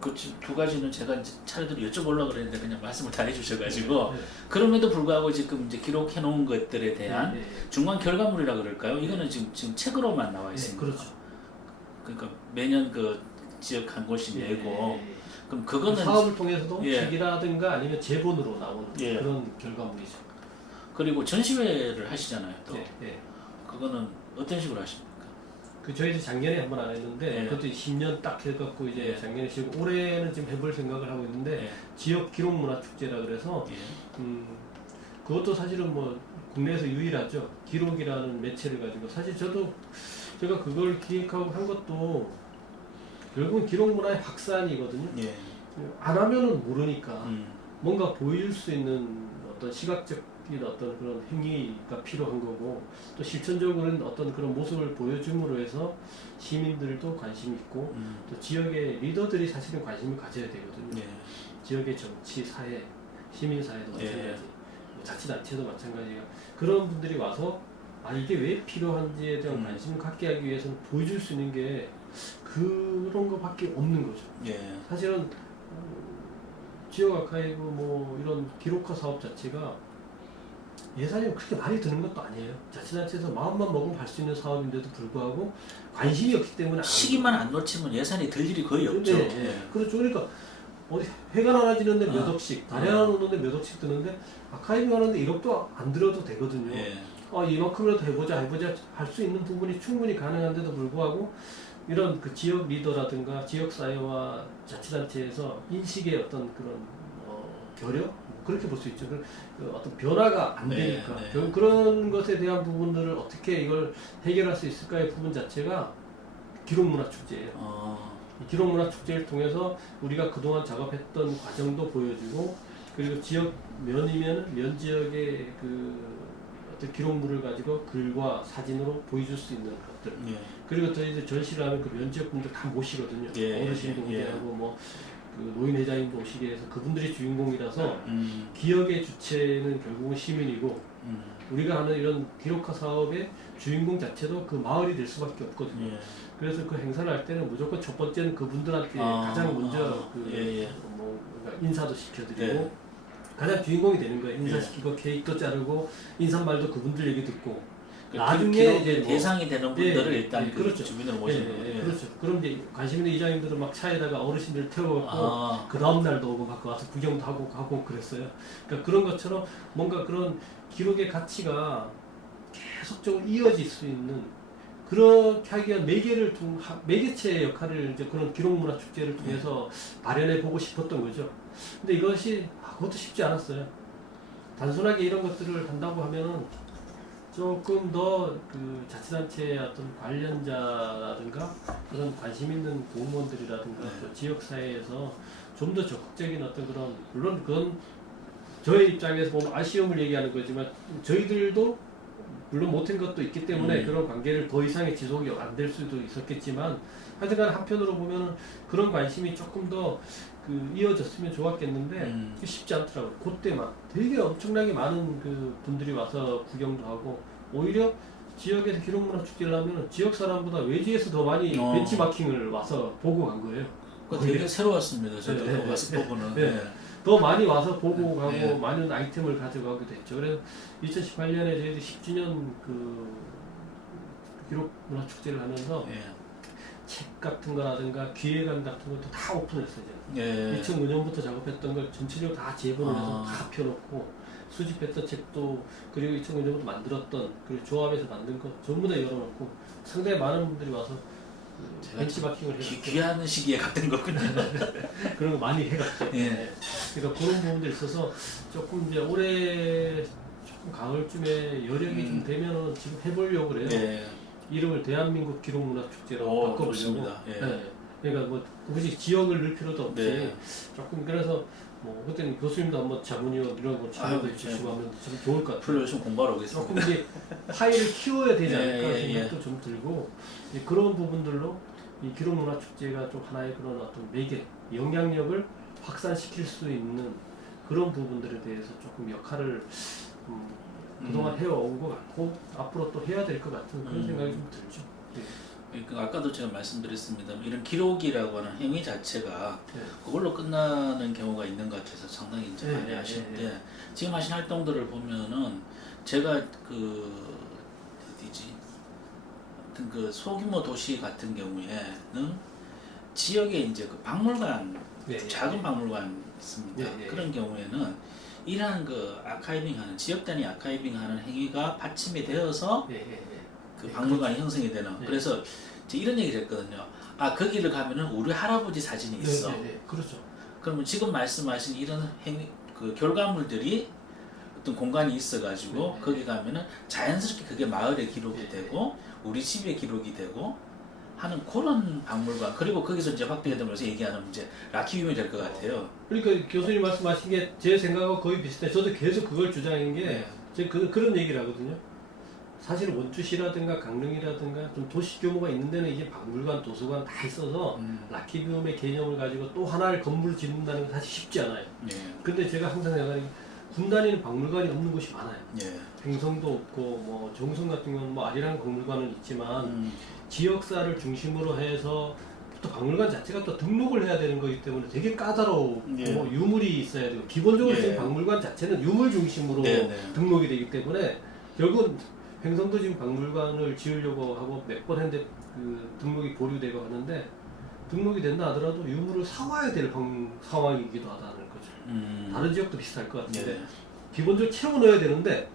그 두 가지는 제가 이제 차례대로 여쭤보려고 그랬는데 그냥 말씀을 다 해주셔가지고 그럼에도 불구하고 지금 이제 기록해 놓은 것들에 대한 중간 결과물이라 그럴까요? 이거는 지금 책으로만 나와 있습니다. 그렇죠. 그러니까 매년 그 지역 한 곳이 내고 그럼 그거는 사업을 통해서도 책이라든가 아니면 제본으로 나오는 그런 결과물이죠. 그리고 전시회를 하시잖아요. 또 그거는 어떤 식으로 하십니까? 저희도 작년에 한 번 안 했는데 그것도 10년 딱 해갖고 이제 작년에 지금 올해는 지금 해볼 생각을 하고 있는데 지역 기록 문화 축제라 그래서 그것도 사실은 뭐 국내에서 유일하죠. 기록이라는 매체를 가지고 사실 제가 그걸 기획하고 한 것도 결국은 기록 문화의 확산이거든요. 안 하면은 모르니까 뭔가 보여줄 수 있는 어떤 시각적 어떤 그런 행위가 필요한 거고 또 실천적으로는 어떤 그런 모습을 보여줌으로 해서 시민들도 관심 있고 또 지역의 리더들이 사실은 관심을 가져야 되거든요. 지역의 정치, 사회, 시민사회도 마찬가지, 자치단체도 마찬가지가 그런 분들이 와서 이게 왜 필요한지에 대한 관심을 갖게 하기 위해서는 보여줄 수 있는 게 그런 거밖에 없는 거죠. 사실은 지역 아카이브 뭐 이런 기록화 사업 자체가 예산이 그렇게 많이 드는 것도 아니에요. 자치단체에서 마음만 먹으면 할 수 있는 사업인데도 불구하고 관심이 없기 때문에 시기만 안 놓치면 예산이 들 일이 거의 없죠. 그렇죠. 그러니까 어디 회관 하나 지는데 몇 억씩, 다리 하나 놓는데 몇 억씩 드는데 아카이빙 하는데 1억도 안 들어도 되거든요. 이만큼이라도 해보자 할 수 있는 부분이 충분히 가능한데도 불구하고 이런 그 지역 리더라든가 지역 사회와 자치단체에서 인식의 어떤 그런 결여? 그렇게 볼 수 있죠. 어떤 변화가 안 되니까 그런 것에 대한 부분들을 어떻게 이걸 해결할 수 있을까의 부분 자체가 기록문화축제예요. 이 기록문화축제를 통해서 우리가 그동안 작업했던 과정도 보여주고 그리고 지역 면이면 면 지역의 그 어떤 기록물을 가지고 글과 사진으로 보여줄 수 있는 것들 그리고 또 이제 전시를 하면 그 면 지역 분들 다 모시거든요. 어르신도 오게하고 뭐 그 노인 회장님도 오시게 해서 그분들이 주인공이라서 기억의 주체는 결국은 시민이고 우리가 하는 이런 기록화 사업의 주인공 자체도 그 마을이 될 수밖에 없거든요. 예. 그래서 그 행사를 할 때는 무조건 첫 번째는 그분들한테 가장 먼저 뭐 그러니까 인사도 시켜드리고 네. 가장 주인공이 되는 거예요. 인사시키고 케이크도 자르고 인사말도 그분들 얘기 듣고 나중에 나중에 이제 뭐 대상이 되는 분들을 예, 일단 예, 그 그렇죠. 주민으로 모시는 거예요. 그렇죠. 그럼 이제 관심 있는 이장님들은 막 차에다가 어르신들 태워갖고 그 다음 날도 오고 막 와서 구경도 하고 가고 그랬어요. 그러니까 그런 것처럼 뭔가 그런 기록의 가치가 계속적으로 이어질 수 있는 그렇게 하기 위한 매개체의 역할을 이제 그런 기록문화 축제를 통해서 마련해 보고 싶었던 거죠. 근데 이것이 그것도 쉽지 않았어요. 단순하게 이런 것들을 한다고 하면은 조금 더 그 자치단체의 어떤 관련자라든가 그런 관심 있는 공무원들이라든가 또 지역사회에서 좀 더 적극적인 어떤 그런 물론 그건 저의 입장에서 보면 아쉬움을 얘기하는 거지만 저희들도 물론 못한 것도 있기 때문에 그런 관계를 더 이상의 지속이 안 될 수도 있었겠지만 하여튼간 한편으로 보면 그런 관심이 조금 더 이어졌으면 좋았겠는데 쉽지 않더라고요. 그때만 되게 엄청나게 많은 그 분들이 와서 구경도 하고 오히려 지역에서 기록문화 축제를 하면 지역 사람보다 외지에서 더 많이 벤치마킹을 와서 보고 간 거예요. 그거 되게 새로웠습니다. 저도 와서 보고는. 더 많이 와서 보고 가고 많은 아이템을 가져가게 됐죠. 그래서 2018년에 저희들이 10주년 그 기록문화 축제를 하면서 책 같은 거라든가 기획안 같은 것도 다 오픈했어요. 2009년부터 작업했던 걸 전체적으로 다 재본을 해서 다 펴놓고 수집했던 책도 그리고 2009년부터 만들었던 그리고 조합해서 만든 거 전부 다 열어놓고 상당히 많은 분들이 와서 벤치마킹을 해서 귀한 시기에 갔던 거군요. 그런 거 많이 해갔죠. 그러니까 그런 부분들이 있어서 조금 이제 올해 조금 가을쯤에 여력이 좀 되면은 지금 해보려고 그래요. 이름을 대한민국 기록문화축제로 바꿔보려고. 그러니까 뭐 굳이 지역을 넣을 필요도 없이 조금 그래서 뭐 그때는 교수님도 한번 자문위원 이런 거 참여도 해주시고 하면 참 좋을 것 같아요. 풀로 좀 공부하러 오겠습니다. 조금 이제 파일을 키워야 되지 않을까 생각도 좀 들고 그런 부분들로 이 기록문화축제가 좀 하나의 그런 어떤 매개 영향력을 확산시킬 수 있는 그런 부분들에 대해서 조금 역할을 그동안 해온 것 같고 앞으로 또 해야 될 것 같은 그런 생각이 좀 들죠. 아까도 제가 말씀드렸습니다. 이런 기록이라고 하는 행위 자체가 그걸로 끝나는 경우가 있는 것 같아서 상당히 이제 많이 아쉬운데 지금 하신 활동들을 보면은 제가 어디지? 하여튼 그 소규모 도시 같은 경우에는 지역에 이제 그 박물관 작은 박물관 있습니다. 그런 경우에는 이러한 그 아카이빙하는 지역 단위 아카이빙하는 행위가 받침이 되어서 그 박물관이 형성이 되는. 그래서 이런 얘기를 했거든요. 거기를 가면은 우리 할아버지 사진이 있어. 그렇죠. 그러면 지금 말씀하신 이런 행위 그 결과물들이 어떤 공간이 있어가지고 거기 가면은 자연스럽게 그게 마을의 기록이 되고 우리 집의 기록이 되고 하는 그런 박물관 그리고 거기서 이제 확대가 되면서 얘기하는 이제 라키움이 될 것 같아요. 그러니까 교수님 말씀하신 게 제 생각하고 거의 비슷해. 저도 계속 그걸 주장한 게 제가 그런 얘기를 하거든요. 사실 원주시라든가 강릉이라든가 좀 도시 규모가 있는 데는 이제 박물관, 도서관 다 있어서 라키비움의 개념을 가지고 또 하나의 건물을 짓는다는 건 사실 쉽지 않아요. 근데 제가 항상 생각하는 게 군 단위는 박물관이 없는 곳이 많아요. 횡성도 없고 뭐 정성 같은 건 뭐 아리랑 박물관은 있지만 지역사를 중심으로 해서 또 박물관 자체가 또 등록을 해야 되는 거기 때문에 되게 까다롭고 유물이 있어야 되고 기본적으로 지금 박물관 자체는 유물 중심으로 등록이 되기 때문에 결국은 횡성도 지금 박물관을 지으려고 하고 몇 번 했는데 그 등록이 보류되고 하는데 등록이 된다 하더라도 유물을 사와야 될 상황이기도 하다는 거죠. 다른 지역도 비슷할 것 같은데 기본적으로 채워 넣어야 되는데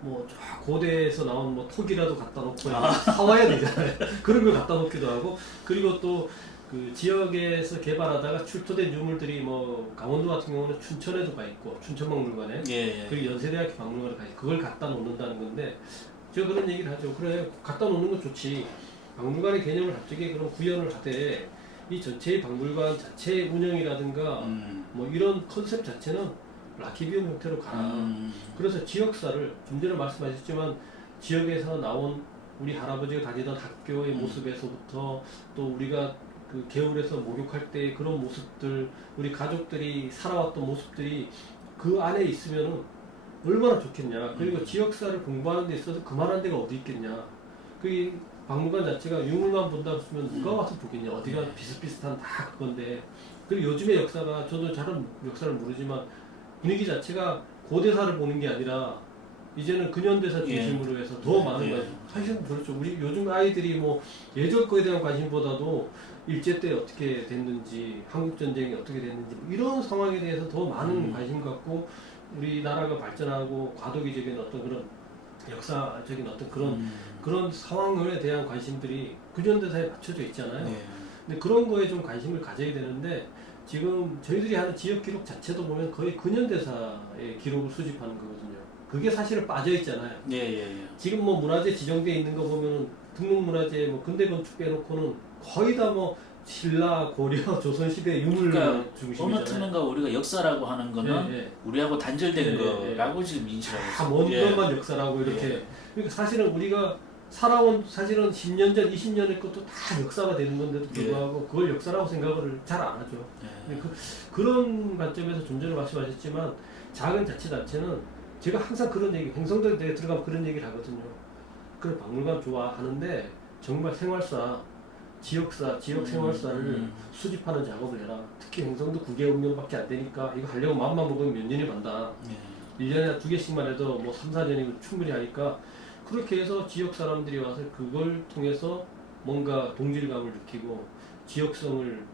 뭐 고대에서 나온 뭐 톡이라도 갖다 놓고 사와야 되잖아요. 그런 걸 갖다 놓기도 하고 그리고 또 그 지역에서 개발하다가 출토된 유물들이 뭐 강원도 같은 경우는 춘천에도 가 있고 춘천박물관에 그리고 연세대학교 박물관에 가 있고 그걸 갖다 놓는다는 건데 제가 그런 얘기를 하죠. 그래 갖다 놓는 건 좋지. 박물관의 개념을 갑자기 그런 구현을 하되 이 전체의 박물관 자체의 운영이라든가 뭐 이런 컨셉 자체는 라키비움 형태로 가라. 그래서 지역사를 좀 전에 말씀하셨지만 지역에서 나온 우리 할아버지가 다니던 학교의 모습에서부터 또 우리가 그 개울에서 목욕할 때 그런 모습들 우리 가족들이 살아왔던 모습들이 그 안에 있으면은 얼마나 좋겠냐. 그리고 지역사를 공부하는 데 있어서 그만한 데가 어디 있겠냐. 그 박물관 자체가 유물만 본다 그러면 누가 와서 보겠냐. 어디가 비슷비슷한 다 그건데. 그리고 요즘의 역사가 저도 잘은 역사를 모르지만 분위기 자체가 고대사를 보는 게 아니라 이제는 근현대사 중심으로 해서 더 많은 거예요. 사실은 그렇죠. 우리 요즘 아이들이 뭐 예전 거에 대한 관심보다도 일제 때 어떻게 됐는지, 한국 전쟁이 어떻게 됐는지 이런 상황에 대해서 더 많은 관심 갖고 우리나라가 발전하고 과도기적인 어떤 그런 역사적인 어떤 그런 상황에 대한 관심들이 근현대사에 맞춰져 있잖아요. 근데 그런 거에 좀 관심을 가져야 되는데 지금 저희들이 하는 지역 기록 자체도 보면 거의 근현대사의 기록을 수집하는 거거든요. 그게 사실은 빠져 있잖아요. 지금 뭐 문화재 지정돼 있는 거 보면은 등록문화재 뭐 근대 건축 빼놓고는 거의 다 뭐 신라, 고려, 조선시대 유물 그러니까 중심이잖아요. 어느 틈인가 우리가 역사라고 하는 거는 예, 예. 우리하고 단절된 예, 거라고 지금 인식하고 있어요. 다먼 것만 역사라고 이렇게. 그러니까 사실은 우리가 살아온 사실은 10년 전, 20년의 것도 다 역사가 되는 건데도 불구하고 그걸 역사라고 생각을 잘 안 하죠. 그런 관점에서 좀 전에 말씀하셨지만 작은 자치단체는 제가 항상 그런 얘기, 행성도에 들어가면 그런 얘기를 하거든요. 그래 박물관 좋아하는데 정말 생활사, 지역사, 지역 생활사를 수집하는 작업을 해라. 특히 행성도 9개 운명밖에 안 되니까 이거 하려고 마음만 먹으면 몇 년이 간다. 1년에 2개씩만 해도 뭐 3, 4년이면 충분히 하니까 그렇게 해서 지역 사람들이 와서 그걸 통해서 뭔가 동질감을 느끼고 지역성을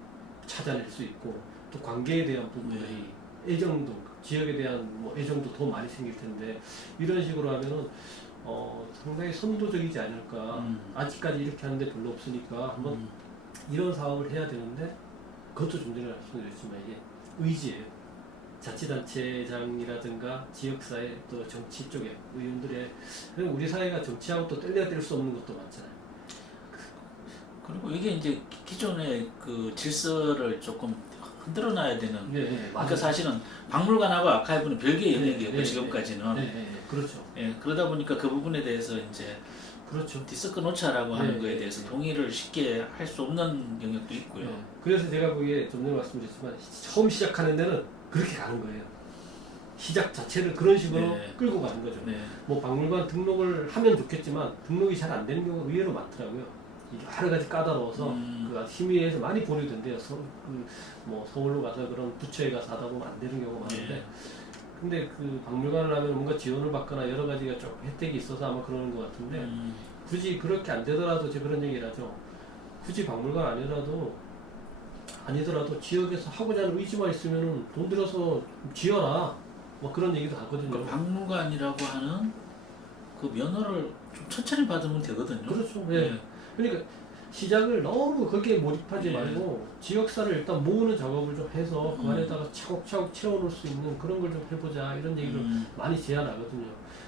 찾아낼 수 있고 또 관계에 대한 부분들이 애정도, 지역에 대한 뭐 애정도 더 많이 생길 텐데 이런 식으로 하면은 상당히 선도적이지 않을까. 아직까지 이렇게 하는데 별로 없으니까 한번 이런 사업을 해야 되는데 그것도 좀 전에 말씀드렸지만 이게 의지예요. 자치단체장이라든가 지역사회 또 정치 쪽에 의원들의 우리 사회가 정치하고 또 뗄래야 뗄 수 없는 것도 많잖아요. 그리고 이게 이제 기존의 그 질서를 조금 흔들어 놔야 되는. 그러니까 사실은 박물관하고 아카이브는 별개의 영역이었고 지금까지는. 그렇죠. 그러다 보니까 그 부분에 대해서 이제 그렇죠. 디스크 놓자라고 하는 거에 대해서 동의를 쉽게 할 수 없는 영역도 있고요. 그래서 제가 보기에 좀 전에 말씀드렸지만 처음 시작하는 데는 그렇게 가는 거예요. 시작 자체를 그런 식으로 끌고 가는 거죠. 뭐 박물관 등록을 하면 좋겠지만 등록이 잘 안 되는 경우가 의외로 많더라고요. 이게 여러 가지 까다로워서 그 심의에서 많이 보류된대요. 뭐 서울로 가서 그런 부처에 가서 하다 보면 안 되는 경우가 많은데 근데 그 박물관을 하면 뭔가 지원을 받거나 여러 가지가 좀 혜택이 있어서 아마 그러는 것 같은데 굳이 그렇게 안 되더라도 제가 그런 얘기를 하죠. 굳이 박물관 아니더라도 지역에서 하고자 하는 의지만 있으면 돈 들여서 지어라. 뭐 그런 얘기도 하거든요. 그러니까 박물관이라고 하는 그 면허를 좀 천천히 받으면 되거든요. 그렇죠. 그러니까 시작을 너무 거기에 몰입하지 말고 지역사를 일단 모으는 작업을 좀 해서 그 안에다가 차곡차곡 채워놓을 수 있는 그런 걸 좀 해보자 이런 얘기를 많이 제안하거든요.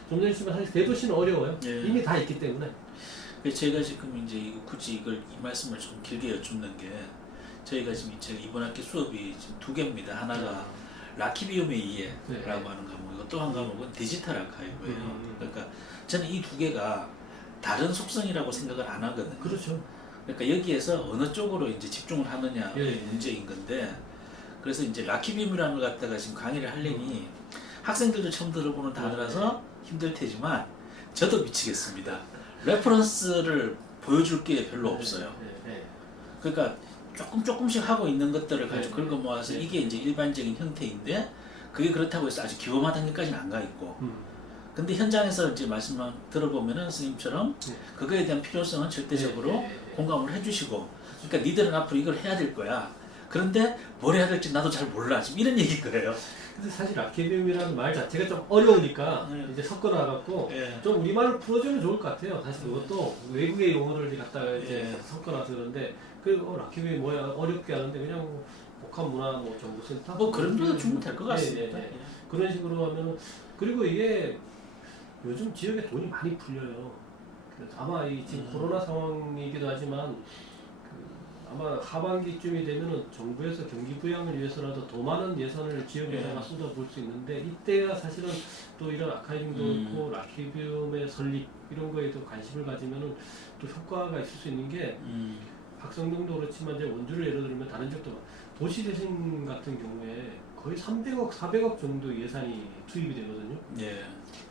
좀 전에 했지만 사실 대도시는 어려워요. 이미 다 있기 때문에. 제가 지금 이제 굳이 이 말씀을 좀 길게 여쭙는 게 저희가 지금 이번 학기 수업이 지금 2개입니다. 하나가 라키비움의 이해라고 하는 과목이고 또 한 과목은 디지털 아카이브예요. 그러니까 저는 이 2개가 다른 속성이라고 생각을 안 하거든요. 그렇죠. 그러니까 여기에서 어느 쪽으로 이제 집중을 하느냐의 문제인 건데 그래서 이제 라키비움이라는 걸 갖다가 지금 강의를 하려니 학생들도 처음 들어보는 단어라서 힘들 테지만 저도 미치겠습니다. 레퍼런스를 보여줄 게 별로 없어요. 그러니까 조금씩 하고 있는 것들을 가지고 긁어 모아서 이게 이제 일반적인 형태인데 그게 그렇다고 해서 아주 기범한 단계까지는 안 가 있고 근데 현장에서 이제 말씀만 들어보면은 스님처럼 그거에 대한 필요성은 절대적으로 공감을 해주시고 그러니까 니들은 앞으로 이걸 해야 될 거야. 그런데 뭘 해야 될지 나도 잘 몰라. 지금 이런 얘기인 거예요. 근데 사실 아케비움이라는 말 자체가 좀 어려우니까 이제 섞어놔갖고 좀 우리말을 풀어주면 좋을 것 같아요. 사실 그것도 외국의 용어를 갖다가 이제 섞어놔서 그런데 아케비움이 뭐야 어렵게 하는데 그냥 뭐 복합문화 뭐 정보센터 뭐 그런 데도 충분히 될 것 같습니다. 그런 식으로 하면은 그리고 이게 요즘 지역에 돈이 많이 풀려요. 그래서 아마 이 지금 코로나 상황이기도 하지만 아마 하반기쯤이 되면은 정부에서 경기 부양을 위해서라도 더 많은 예산을 지역에다가 쏟아볼 수 있는데 이때가 사실은 또 이런 아카이빙도 있고 라키비움의 설립 이런 거에도 관심을 가지면은 또 효과가 있을 수 있는 게 박성동도 그렇지만 이제 원주를 예를 들면 다른 지역도 도시대생 같은 경우에 거의 300억, 400억 정도 예산이 투입이 되거든요. 예.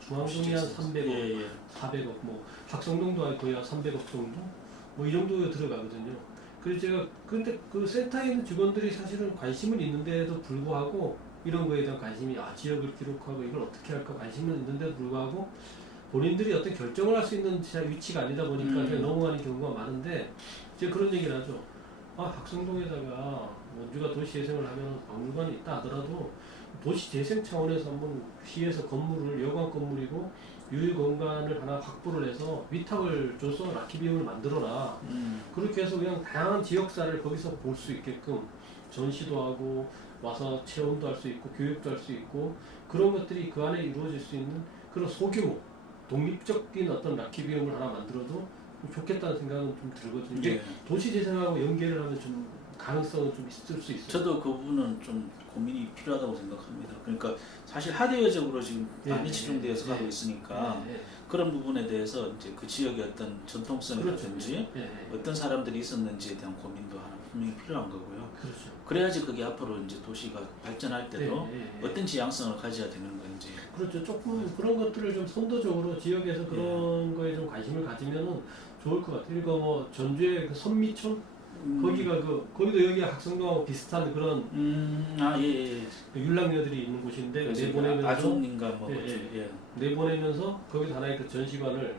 중앙동이 한 300억, 예, 예. 400억, 뭐 박성동도 거의 한 300억 정도, 뭐 이 정도에 들어가거든요. 그래서 제가 근데 그 센터에 있는 직원들이 사실은 관심은 있는데도 불구하고 이런 거에 대한 관심이 지역을 기록하고 이걸 어떻게 할까 관심은 있는데도 불구하고 본인들이 어떤 결정을 할 수 있는 위치가 아니다 보니까 그냥 넘어가는 경우가 많은데 제가 그런 얘기를 하죠. 박성동에다가 원주가 도시재생을 하면 박물관이 있다 하더라도 도시재생 차원에서 한번 시에서 건물을 여관 건물이고 유휴공간을 하나 확보를 해서 위탁을 줘서 라키비움을 만들어라. 그렇게 해서 그냥 다양한 지역사를 거기서 볼 수 있게끔 전시도 하고 와서 체험도 할 수 있고 교육도 할 수 있고 그런 것들이 그 안에 이루어질 수 있는 그런 소규모 독립적인 어떤 라키비움을 하나 만들어도 좀 좋겠다는 생각은 좀 들거든요. 이게 예. 도시재생하고 연계를 하면 좀 가능성은 좀 있을 수 있어요. 저도 그 부분은 좀 고민이 필요하다고 생각합니다. 그러니까 사실 하드웨어적으로 지금 많이 치중되어서 가고 있으니까 그런 부분에 대해서 이제 그 지역의 어떤 전통성이라든지 어떤 사람들이 있었는지에 대한 고민도 하나 분명히 필요한 거고요. 그렇죠. 그래야지 그게 앞으로 이제 도시가 발전할 때도 어떤 지향성을 가져야 되는 건지. 그렇죠. 조금 그런 것들을 좀 선도적으로 지역에서 그런 거에 좀 관심을 가지면은 좋을 것 같아요. 그러니까 뭐 전주의 그 선미촌 거기가 거기도 여기 학성동하고 비슷한 그런 예. 율랑녀들이 있는 곳인데 내보내면서 아종인가 뭐 내보내면서 거기서 하나의 그 전시관을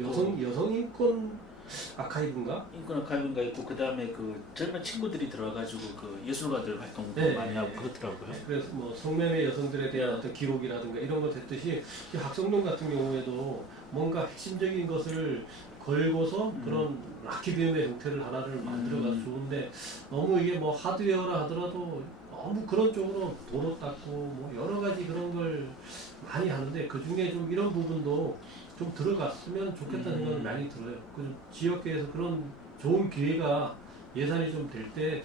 여성 인권 아카이브인가? 인권 아카이브인가 있고 그 다음에 그 젊은 친구들이 들어가지고 그 예술가들 활동도 많이 하고 그렇더라고요. 그래서 뭐 성매매 여성들에 대한 어떤 기록이라든가 이런 거 됐듯이 학성동 같은 경우에도 뭔가 핵심적인 것을 걸고서 그런 라키비움의 형태를 하나를 만들어가서 좋은데 너무 이게 뭐 하드웨어라 하더라도 너무 그런 쪽으로 도로 닦고 뭐 여러 가지 그런 걸 많이 하는데 그 중에 좀 이런 부분도 좀 들어갔으면 좋겠다는 생각이 많이 들어요. 그 지역계에서 그런 좋은 기회가 예산이 좀 될 때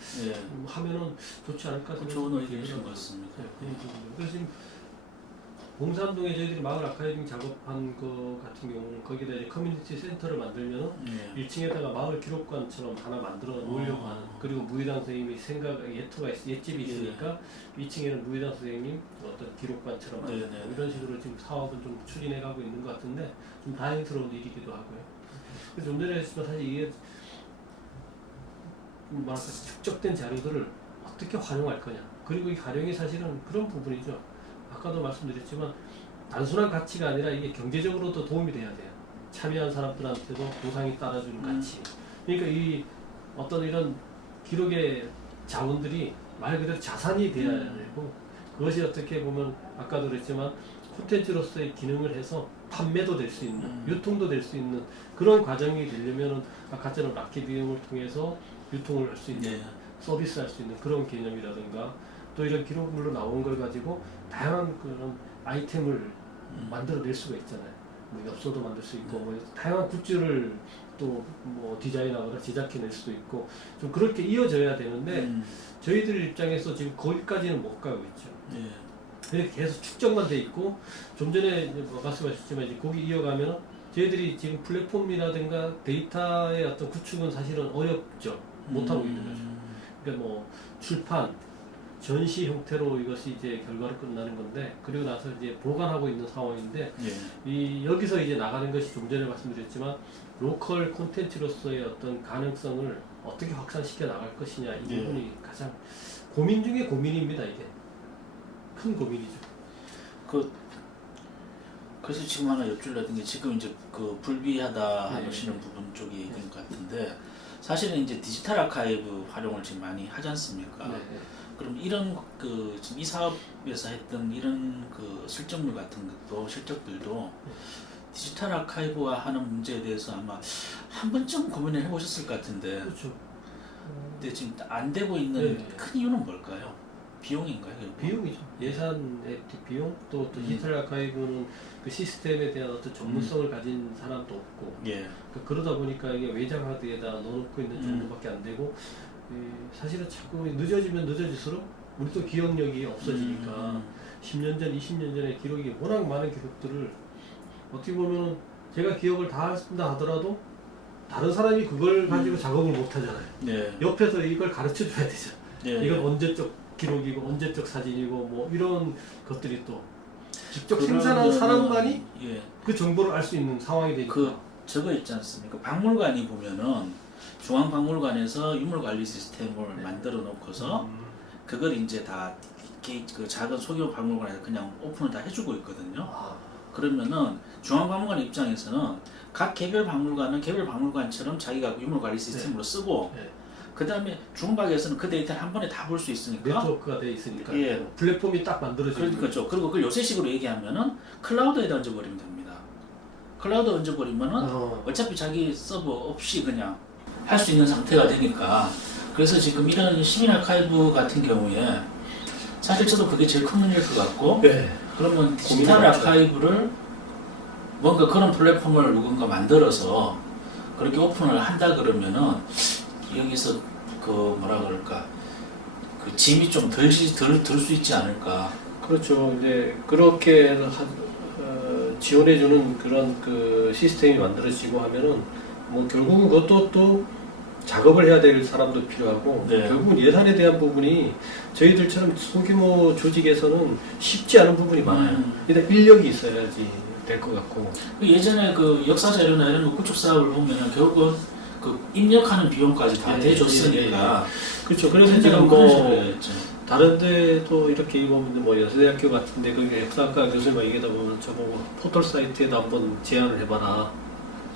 하면은 좋지 않을까 생각이 좋은 의견이신 것 같습니다. 그래서 지금 봉산동에 저희들이 마을 아카이빙 작업한 거 같은 경우는 거기다 이제 커뮤니티 센터를 만들면은 1층에다가 마을 기록관처럼 하나 만들어 놓으려고 하는, 그리고 무의당 선생님이 옛집이 있으니까 2층에는 무의당 선생님 어떤 기록관처럼 이런 식으로 지금 사업은 좀 추진해 가고 있는 것 같은데 좀 다행스러운 일이기도 하고요. 그래서 좀 전에 했지만 사실 이게 뭐랄까 축적된 자료들을 어떻게 활용할 거냐, 그리고 이 활용이 사실은 그런 부분이죠. 아까도 말씀드렸지만 단순한 가치가 아니라 이게 경제적으로도 도움이 돼야 돼요. 참여한 사람들한테도 보상이 따라주는 가치. 그러니까 이 어떤 이런 기록의 자원들이 말 그대로 자산이 돼야 되고, 그것이 어떻게 보면 아까도 그랬지만 콘텐츠로서의 기능을 해서 판매도 될 수 있는, 유통도 될 수 있는 그런 과정이 되려면은 아까처럼 라키비움을 통해서 유통을 할 수 있는, 서비스할 수 있는 그런 개념이라든가, 또 이런 기록물로 나온 걸 가지고 다양한 그런 아이템을 만들어낼 수가 있잖아요. 뭐 엽서도 만들 수 있고, 뭐 다양한 굿즈를 또 뭐 디자인하거나 제작해낼 수도 있고, 좀 그렇게 이어져야 되는데 저희들 입장에서 지금 거기까지는 못 가고 있죠. 그렇게 계속 축적만 돼 있고, 좀 전에 뭐 말씀하셨지만 이제 거기 이어가면 저희들이 지금 플랫폼이라든가 데이터의 어떤 구축은 사실은 어렵죠. 못하고 있는 거죠. 그러니까 뭐 출판, 전시 형태로 이것이 이제 결과로 끝나는 건데, 그리고 나서 이제 보관하고 있는 상황인데, 여기서 이제 나가는 것이 좀 전에 말씀드렸지만 로컬 콘텐츠로서의 어떤 가능성을 어떻게 확산시켜 나갈 것이냐, 이 부분이 가장 고민 중에 고민입니다. 이게 큰 고민이죠. 그래서 지금 하나 여쭈려던 게, 지금 이제 그 불비하다 하시는 부분 쪽이 얘기인 것 같은데, 사실은 이제 디지털 아카이브 활용을 지금 많이 하지 않습니까? 그럼 이런 지금 이 사업에서 했던 이런 실적물 같은 것도, 실적들도 디지털 아카이브화 하는 문제에 대해서 아마 한 번쯤 고민을 해보셨을 것 같은데. 그렇죠. 근데 지금 안 되고 있는 큰 이유는 뭘까요? 비용인가요? 비용이죠. 예산의 비용, 또 디지털 아카이브는 그 시스템에 대한 어떤 전문성을 가진 사람도 없고, 그러다 보니까 이게 외장 하드에다 넣어놓고 있는 정도밖에 안 되고, 사실은 자꾸 늦어지면 늦어질수록 우리도 기억력이 없어지니까 10년 전, 20년 전에 기록이 워낙 많은 기록들을 어떻게 보면 제가 기억을 다 한다 하더라도 다른 사람이 그걸 가지고 작업을 못 하잖아요. 옆에서 이걸 가르쳐 줘야 되죠. 이건 언제적 기록이고 언제적 사진이고 뭐 이런 것들이 또 직접 그러면은, 생산한 사람만이 예. 그 정보를 알 수 있는 상황이 되니까. 그 저거 있지 않습니까? 박물관이 보면은 중앙박물관에서 유물관리 시스템을 만들어 놓고서 그걸 이제 다 그 작은 소규모 박물관에 그냥 오픈을 다 해주고 있거든요. 아, 그러면은 중앙박물관 입장에서는 각 개별 박물관은 개별 박물관처럼 자기가 유물관리 시스템으로 쓰고 네. 그 다음에 중박에서는 그 데이터를 한 번에 다 볼 수 있으니까 네트워크가 돼 있으니까 예. 플랫폼이 딱 만들어지는 그렇죠. 그리고 그걸 요새식으로 얘기하면은 클라우드에다 얹어버리면 됩니다. 클라우드 얹어버리면은 어차피 자기 서버 없이 그냥 할 수 있는 상태가 되니까 그래서 지금 이런 시민 아카이브 같은 경우에 사실 저도 그게 제일 큰 문제일 것 같고 네. 그러면 디지털 고민이 아카이브를 뭔가 그런 플랫폼을 누군가 만들어서 그렇게 오픈을 한다 그러면은 여기서 그 뭐라 그럴까 그 짐이 좀 덜 수 있지 않을까. 그렇죠. 이제 그렇게 해서 지원해주는 그런 그 시스템이 만들어지고 하면은 뭐 결국은 그것도 또 작업을 해야 될 사람도 필요하고 네. 결국은 예산에 대한 부분이 저희들처럼 소규모 조직에서는 쉽지 않은 부분이 많아요. 일단 인력이 있어야지 될 것 같고. 예전에 그 역사 자료나 이런 거 구축 사업을 보면은 결국은 그 입력하는 비용까지 다 대줬으니까. 그렇죠. 그래서 지금 뭐 다른 데도 이렇게 보면 뭐 연세대학교 같은데 거기 역사학과 교수님 얘기하다 보면 저보고 포털 사이트에다 한번 제안을 해봐라.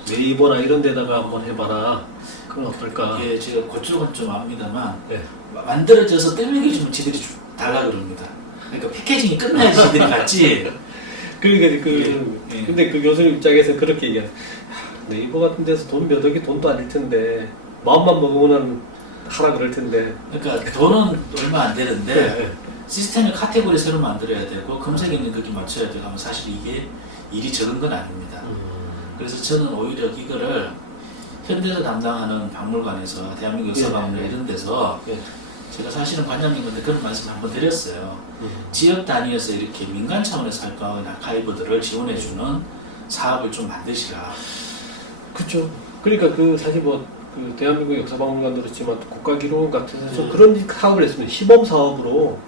네이버나 이런 데다가 한번 해봐라. 그건 어떨까? 예, 제가 그쪽은 좀 압니다만 네. 만들어져서 떼매기 주면 지들이 달라 그럽니다. 그러니까 패키징이 끝나야지 지들이 갔지. 그러니까 예. 근데 그 교수님 입장에서 그렇게 얘기해요. 네이버 같은 데서 돈 몇 억이 돈도 아닐 텐데 마음만 먹으면 하라 그럴 텐데. 그러니까 돈은 얼마 안 되는데 네. 시스템의 카테고리 새로 만들어야 되고 검색에는 그렇게 맞춰야 되고 하면 사실 이게 일이 적은 건 아닙니다. 그래서 저는 오히려 이거를 현대에서 담당하는 박물관에서 대한민국 역사박물관 이런 데서 제가 사실은 관장님 건데 그런 말씀을 한번 드렸어요. 지역 단위에서 이렇게 민간 차원에서 활동하는 아카이브들을 지원해주는 사업을 좀 만드시라. 그렇죠. 그러니까 그 사실 뭐 그 대한민국 역사박물관도 그렇지만 국가기록원 같은 데서 그런 사업을 했으면 시범 사업으로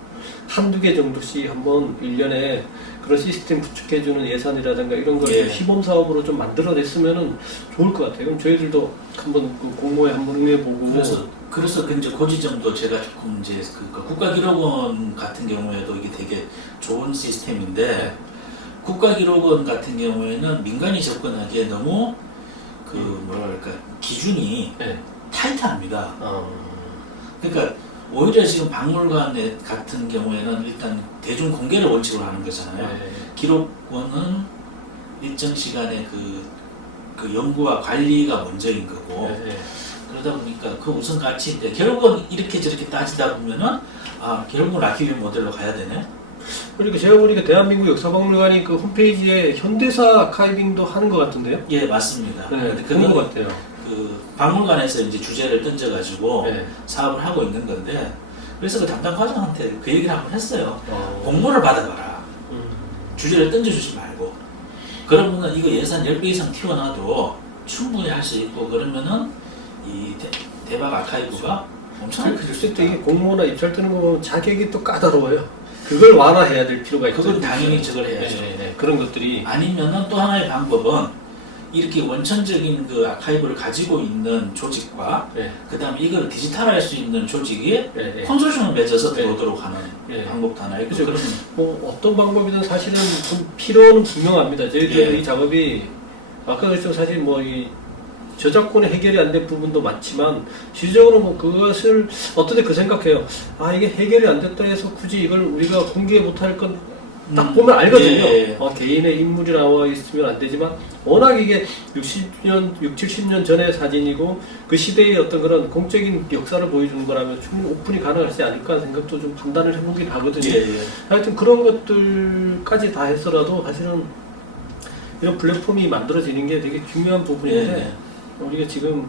한두 개 정도씩 한번 1년에 그런 시스템 구축해주는 예산이라든가 이런 걸 시범 사업으로 좀 만들어냈으면은 좋을 것 같아요. 그럼 저희들도 한번 그 공모에 한번 응해보고. 그래서 이제 그 지점도 제가 조금 이제 그 국가기록원 같은 경우에도 이게 되게 좋은 시스템인데 국가기록원 같은 경우에는 민간이 접근하기에 너무 그 뭐랄까 기준이 타이트합니다. 그러니까 오히려 지금 박물관 같은 경우에는 일단 대중 공개를 원칙으로 하는 거잖아요. 기록원은 일정 시간에 그 연구와 관리가 먼저인 거고 그러다 보니까 그 우선 가치인데 결국은 이렇게 저렇게 따지다 보면은 아 결국은 아키비움 모델로 가야 되네. 그러니까 제가 보니까 대한민국 역사박물관이 그 홈페이지에 현대사 아카이빙도 하는 것 같은데요? 예 맞습니다. 네, 근데 그런 것 같아요. 그 박물관에서 이제 주제를 던져가지고 사업을 하고 있는 건데 그래서 그 담당 과장한테 그 얘기를 한번 했어요. 공모를 받아봐라. 주제를 던져주지 말고 그러면은 이거 예산 10배 이상 튀어나도 충분히 할 수 있고 그러면은 이 대박 아카이브가 엄청나게 커질 수 있다. 이게 공모나 입찰 뜨는 거 보면 자격이 또 까다로워요. 그걸 완화해야 될 필요가 있죠. 그건 당연히 저걸 해야죠. 그런 것들이 아니면은 또 하나의 방법은 이렇게 원천적인 그 아카이브를 가지고 있는 조직과 그 다음에 이걸 디지털화할 수 있는 조직이 컨소시엄을 맺어서 들어오도록 하는 방법도 하나 있고 그러면 뭐 어떤 방법이든 사실은 좀 필요는 분명합니다. 저희들 이 작업이 아까 그랬죠. 사실 뭐 이 저작권이 해결이 안 된 부분도 많지만 실질적으로 뭐 그것을 어떻게 그 생각해요. 아 이게 해결이 안 됐다 해서 굳이 이걸 우리가 공개 못할 건 딱 보면 알거든요. 개인의 인물이 나와 있으면 안 되지만 워낙 이게 70년 전의 사진이고 그 시대의 어떤 그런 공적인 역사를 보여주는 거라면 충분히 오픈이 가능하지 않을까 하는 생각도 좀 판단을 해보긴 하거든요. 하여튼 그런 것들까지 다 했어라도 사실은 이런 플랫폼이 만들어지는 게 되게 중요한 부분인데 우리가 지금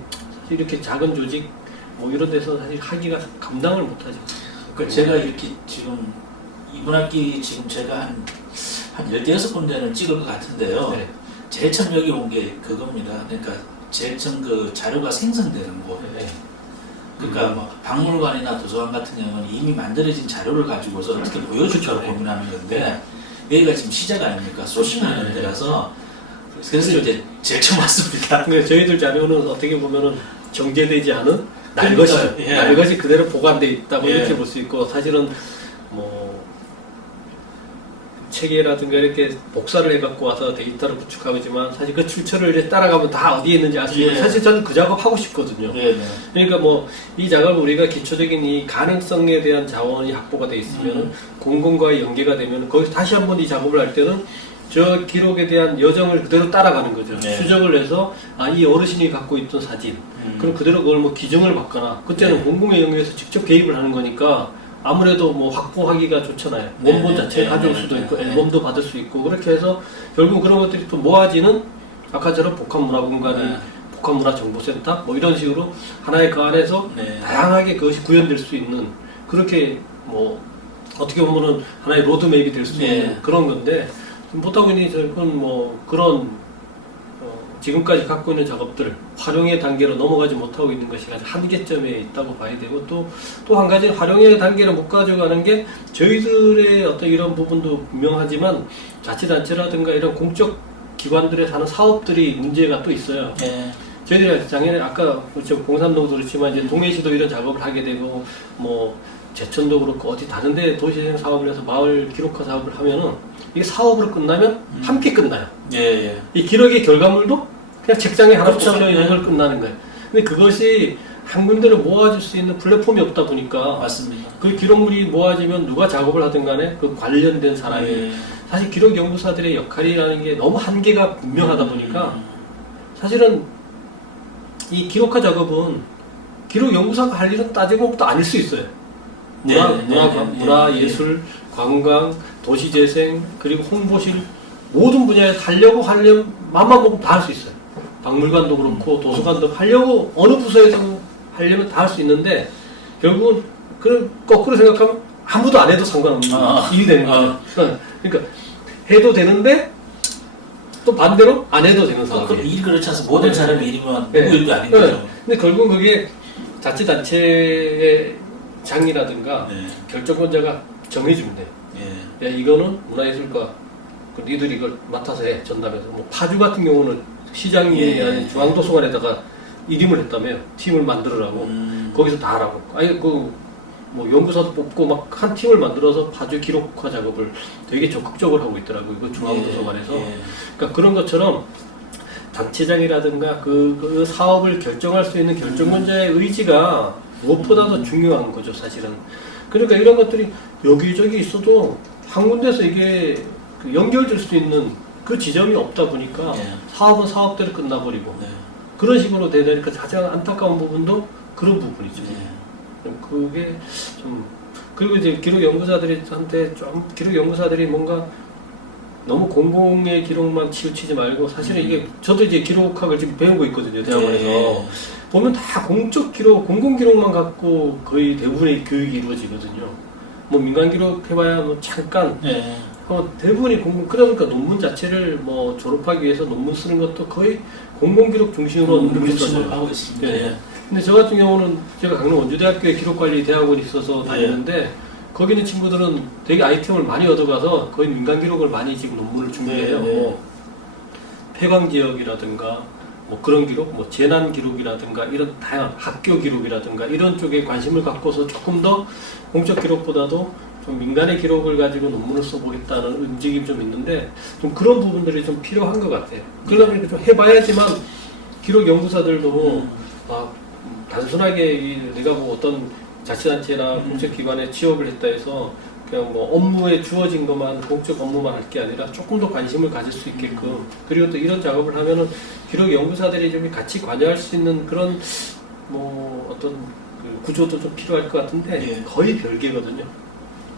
이렇게 작은 조직 뭐 이런 데서 사실 하기가 감당을 못하죠. 그러니까 제가 이렇게 지금 이번 학기 지금 제가 한 16군데는 찍을 것 같은데요. 제일 처음 여기 온 게 그겁니다. 그러니까 제일 처음 그 자료가 생성되는 곳. 그러니까 뭐 박물관이나 도서관 같은 경우는 이미 만들어진 자료를 가지고서 어떻게 보여줄까 고민하는 건데 여기가 지금 시작 아닙니까? 소싱하는 데라서 그래서 이제 제일 처음 왔습니다. 근데 저희들 자료는 어떻게 보면은 정제되지 않은 날것이 예. 날것이 그대로 보관돼 있다고 예. 이렇게 볼 수 있고 사실은 뭐 체계라든가 이렇게 복사를 해갖고 와서 데이터를 구축하고 있지만 사실 그 출처를 이제 따라가면 다 어디에 있는지 알 수 있고 예. 사실 저는 그 작업 하고 싶거든요. 네, 네. 그러니까 뭐 이 작업을 우리가 기초적인 이 가능성에 대한 자원이 확보가 돼 있으면 공공과의 연계가 되면 거기서 다시 한번 이 작업을 할 때는 저 기록에 대한 여정을 그대로 따라가는 거죠. 네. 추적을 해서 이 어르신이 갖고 있던 사진 그럼 그대로 그걸 뭐 기증을 받거나 그때는 네. 공공의 영역에서 직접 개입을 하는 거니까 아무래도 뭐 확보하기가 좋잖아요. 네, 원본 네, 자체를 네, 가져올 네, 수도 네, 있고 네. 앨범도 받을 수 있고 그렇게 해서 결국 그런 것들이 또 모아지는 아까처럼 복합문화공간이 네. 복합문화정보센터 뭐 이런 식으로 하나의 그 안에서 네. 다양하게 그것이 구현될 수 있는 그렇게 뭐 어떻게 보면은 하나의 로드맵이 될 수 네. 있는 그런 건데 보다 보니 저는 뭐 그런 지금까지 갖고 있는 작업들 활용의 단계로 넘어가지 못하고 있는 것이 아주 한계점에 있다고 봐야 되고 또 한 가지 활용의 단계를 못 가져가는 게 저희들의 어떤 이런 부분도 분명하지만 자치단체라든가 이런 공적 기관들에서 하는 사업들이 문제가 또 있어요. 네. 저희들이 작년에 아까 공산동도 그렇지만 이제 동해시도 이런 작업을 하게 되고 뭐 제천도 그렇고 어디 다른데 도시재생 사업을 해서 마을 기록화 사업을 하면은 이게 사업으로 끝나면 함께 끝나요. 예, 예. 이 기록의 결과물도 그냥 책장에 하나 그렇죠. 붙여 있는 걸 끝나는 거예요. 근데 그것이 한 군데로 모아질 수 있는 플랫폼이 없다 보니까 맞습니다. 그 기록물이 모아지면 누가 작업을 하든 간에 그 관련된 사람이 예. 사실 기록 연구사들의 역할이라는 게 너무 한계가 분명하다 보니까 사실은 이 기록화 작업은 기록 연구사가 할 일은 따지고 또 아닐 수 있어요. 문화, 예술, 관광, 도시재생, 그리고 홍보실 모든 분야에 하려면 맘만 먹으면 다 할 수 있어요. 박물관도 그렇고 도서관도 하려고 어느 부서에서 하려면 다 할 수 있는데 결국은 그 거꾸로 생각하면 아무도 안 해도 상관없는 일이 되는 거죠. 그러니까 해도 되는데 또 반대로 안 해도 되는 상황. 그럼 일이 그렇지 않습니까? 모든 사람이 일이면 네. 누구 일도 아닌 거죠. 근데 결국 그게 자치단체의 장이라든가 네. 결정권자가 정해주면 돼요. 예. 야, 이거는 문화예술가 니들이 이걸 맡아서 해 전담해서 뭐 파주 같은 경우는 시장이 예. 아닌 중앙도서관에다가 이름을 했다며 팀을 만들으라고 거기서 다 하라고 아니 뭐 연구사도 뽑고 막 한 팀을 만들어서 파주 기록화 작업을 되게 적극적으로 하고 있더라고요. 그 중앙도서관에서. 예. 그러니까 그런 것처럼 단체장이라든가 그 사업을 결정할 수 있는 결정권자의 의지가 무엇보다도 중요한 거죠, 사실은. 그러니까 이런 것들이 여기저기 있어도 한 군데서 이게 그 연결될 수 있는 그 지점이 없다 보니까 예. 사업은 사업대로 끝나버리고 네. 그런 식으로 되니까 가장 안타까운 부분도 그런 부분이죠. 네. 그게 좀 그리고 이제 기록 연구사들한테 좀 기록 연구사들이 뭔가 너무 공공의 기록만 치우치지 말고 사실은 이게 저도 이제 기록학을 지금 배우고 있거든요 대학원에서 네. 보면 다 공적 기록 공공 기록만 갖고 거의 대부분의 교육이 이루어지거든요. 뭐 민간 기록 해봐야 뭐 잠깐 네. 대부분이 공공 그러니까 논문 자체를 뭐 졸업하기 위해서 논문 쓰는 것도 거의 공공 기록 중심으로 논문을 중심으로 써요. 하고 있습니다. 네. 예. 근데 저 같은 경우는 제가 강릉 원주대학교에 기록관리 대학원이 있어서 다니는데 거기 있는 친구들은 되게 아이템을 많이 얻어가서 거의 민간 기록을 많이 지금 논문을 준비해요. 네. 뭐 폐광 지역이라든가 뭐 그런 기록, 뭐 재난 기록이라든가 이런 다양한 학교 기록이라든가 이런 쪽에 관심을 갖고서 조금 더 공적 기록보다도 좀 민간의 기록을 가지고 논문을 써보겠다는 움직임이 좀 있는데 좀 그런 부분들이 좀 필요한 것 같아요. 그러다 보니까 좀 해봐야지만 기록 연구사들도 단순하게 내가 뭐 어떤 자치단체나 공적기관에 취업을 했다 해서 그냥 뭐 업무에 주어진 것만 공적 업무만 할 게 아니라 조금 더 관심을 가질 수 있게끔 그리고 또 이런 작업을 하면은 기록 연구사들이 좀 같이 관여할 수 있는 그런 뭐 어떤 그 구조도 좀 필요할 것 같은데 예. 거의 별개거든요.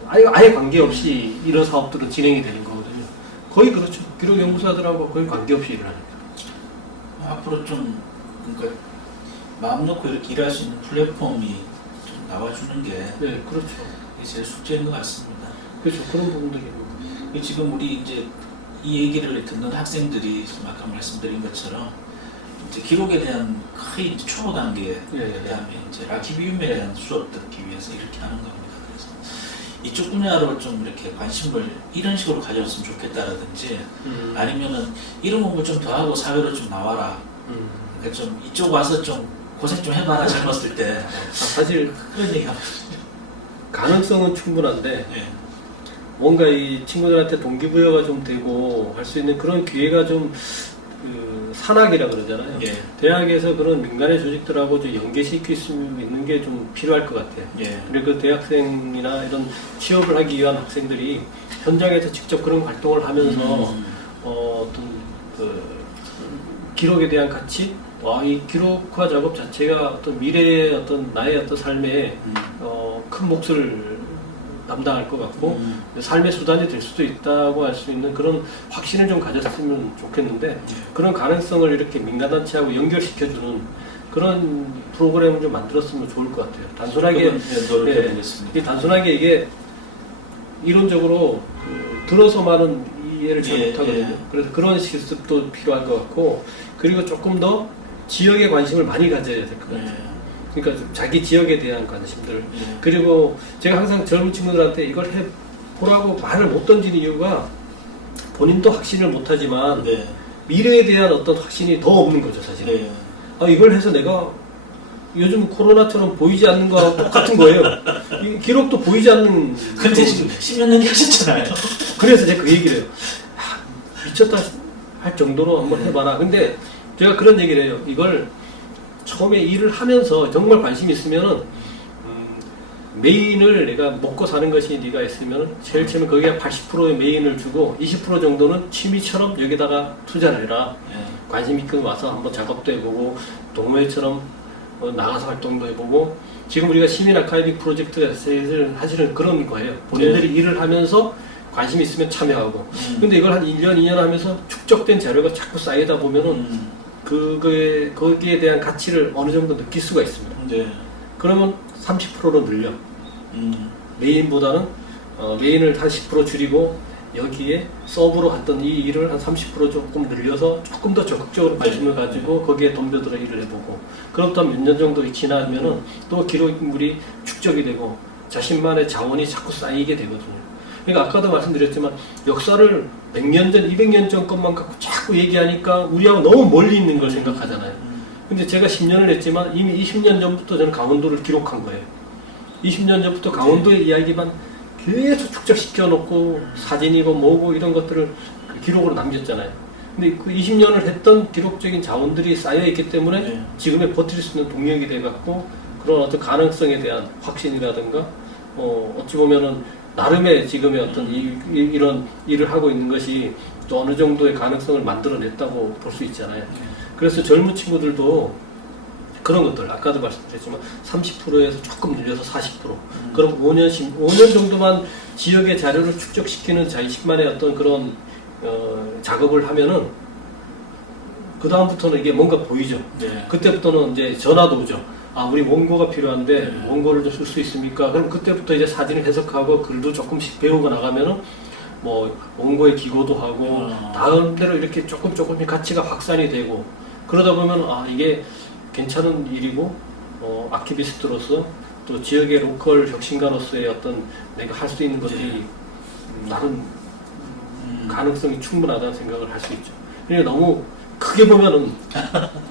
아예 관계없이 이런 사업들은 진행이 되는 거거든요. 거의 그렇죠. 기록 연구사들하고 거의 관계없이 일을 하니까. 앞으로 좀 그러니까 마음 놓고 이렇게 일할 수 있는 플랫폼이 좀 나와주는 게 네, 그렇죠. 이게 제일 숙제인 것 같습니다. 그렇죠. 그런 부분들이. 지금 우리 이제 이 얘기를 듣는 학생들이 지금 아까 말씀드린 것처럼 이제 기록에 대한 거의 이제 초보 단계, 예. 그다음에 이제 아키비움에 대한 수업 듣기 위해서 이렇게 하는 겁니다. 그래서 이쪽 분야로 좀 이렇게 관심을 이런 식으로 가졌으면 좋겠다라든지 아니면은 이런 공부 좀 더 하고 사회로 좀 나와라. 그러니까 좀 이쪽 와서 좀 고생 좀 해봐라 젊었을 때. 사실 그런 얘기 하면 가능성은 충분한데 예. 뭔가 이 친구들한테 동기부여가 좀 되고 할 수 있는 그런 기회가 좀 산학이라 그러잖아요. 예. 대학에서 그런 민간의 조직들하고 좀 연계시킬 수 있는 게 좀 필요할 것 같아요. 예. 그리고 대학생이나 이런 취업을 하기 위한 학생들이 현장에서 직접 그런 활동을 하면서 어떤 그 기록에 대한 가치, 이 기록화 작업 자체가 어떤 미래의 어떤 나의 어떤 삶에 큰 몫을 담당할 것 같고 삶의 수단이 될 수도 있다고 할 수 있는 그런 확신을 좀 가졌으면 좋겠는데 그런 가능성을 이렇게 민간단체하고 연결시켜주는 그런 프로그램을 좀 만들었으면 좋을 것 같아요. 단순하게 노력해보겠습니다. 단순하게 이게 이론적으로 들어서만은 이해를 잘 못하거든요. 그래서 그런 실습도 필요할 것 같고 그리고 조금 더 지역에 관심을 많이 가져야 될 것 같아요. 그러니까 좀 자기 지역에 대한 관심들 그리고 제가 항상 젊은 친구들한테 이걸 해보라고 말을 못 던지는 이유가 본인도 확신을 못하지만 미래에 대한 어떤 확신이 더 없는 거죠 사실은. 이걸 해서 내가 요즘 코로나처럼 보이지 않는 거하고 똑같은 거예요. 이 기록도 보이지 않는. 근데 지금 10년 넘게 하셨잖아요. 그래서 제가 그 얘기를 해요. 미쳤다 할 정도로 한번 해봐라. 근데 제가 그런 얘기를 해요. 이걸 처음에 일을 하면서 정말 관심 있으면은 메인을 내가 먹고 사는 것이 네가 있으면 제일 처음에 거기에 80%의 메인을 주고 20% 정도는 취미처럼 여기다가 투자를 해라. 관심 있게 와서 한번 작업도 해보고 동호회처럼 나가서 활동도 해보고 지금 우리가 시민 아카이빙 프로젝트가 사실은 그런 거예요. 본인들이 일을 하면서 관심 있으면 참여하고 근데 이걸 한 1년, 2년 하면서 축적된 자료가 자꾸 쌓이다 보면은 거기에 대한 가치를 어느 정도 느낄 수가 있습니다. 그러면 30%로 늘려. 메인보다는 메인을 한 10% 줄이고 여기에 서브로 했던 이 일을 한 30% 조금 늘려서 조금 더 적극적으로 관심을 가지고 거기에 덤벼들어 일을 해보고 그렇다 몇 년 정도 지나면은 또 기록물이 축적이 되고 자신만의 자원이 자꾸 쌓이게 되거든요. 그러니까 아까도 말씀드렸지만 역사를 100년 전, 200년 전 것만 갖고 자꾸 얘기하니까 우리하고 너무 멀리 있는 걸 생각하잖아요. 근데 제가 10년을 했지만 이미 20년 전부터 저는 강원도를 기록한 거예요. 20년 전부터 강원도의 이야기만 계속 축적시켜 놓고 사진이고 뭐고 이런 것들을 기록으로 남겼잖아요. 근데 그 20년을 했던 기록적인 자원들이 쌓여 있기 때문에 지금에 버틸 수 있는 동력이 돼 갖고 그런 어떤 가능성에 대한 확신이라든가 어찌 보면은 나름의 지금의 어떤 이런 일을 하고 있는 것이 또 어느 정도의 가능성을 만들어냈다고 볼 수 있잖아요. 그래서 젊은 친구들도 그런 것들 아까도 말씀드렸지만 30%에서 조금 늘려서 40% 그럼 5년 정도만 지역의 자료를 축적시키는 자신만의 어떤 그런 작업을 하면은 그 다음부터는 이게 뭔가 보이죠. 그때부터는 이제 전화도 오죠. 우리 원고가 필요한데 원고를 좀 쓸 수 있습니까? 그럼 그때부터 이제 사진을 해석하고 글도 조금씩 배우고 나가면은 뭐 원고의 기고도 하고 다음대로 이렇게 조금씩 가치가 확산이 되고 그러다 보면 이게 괜찮은 일이고 아키비스트로서 또 지역의 로컬 혁신가로서의 어떤 내가 할 수 있는 것들이 나름 가능성이 충분하다는 생각을 할 수 있죠. 그러니까 너무 크게 보면은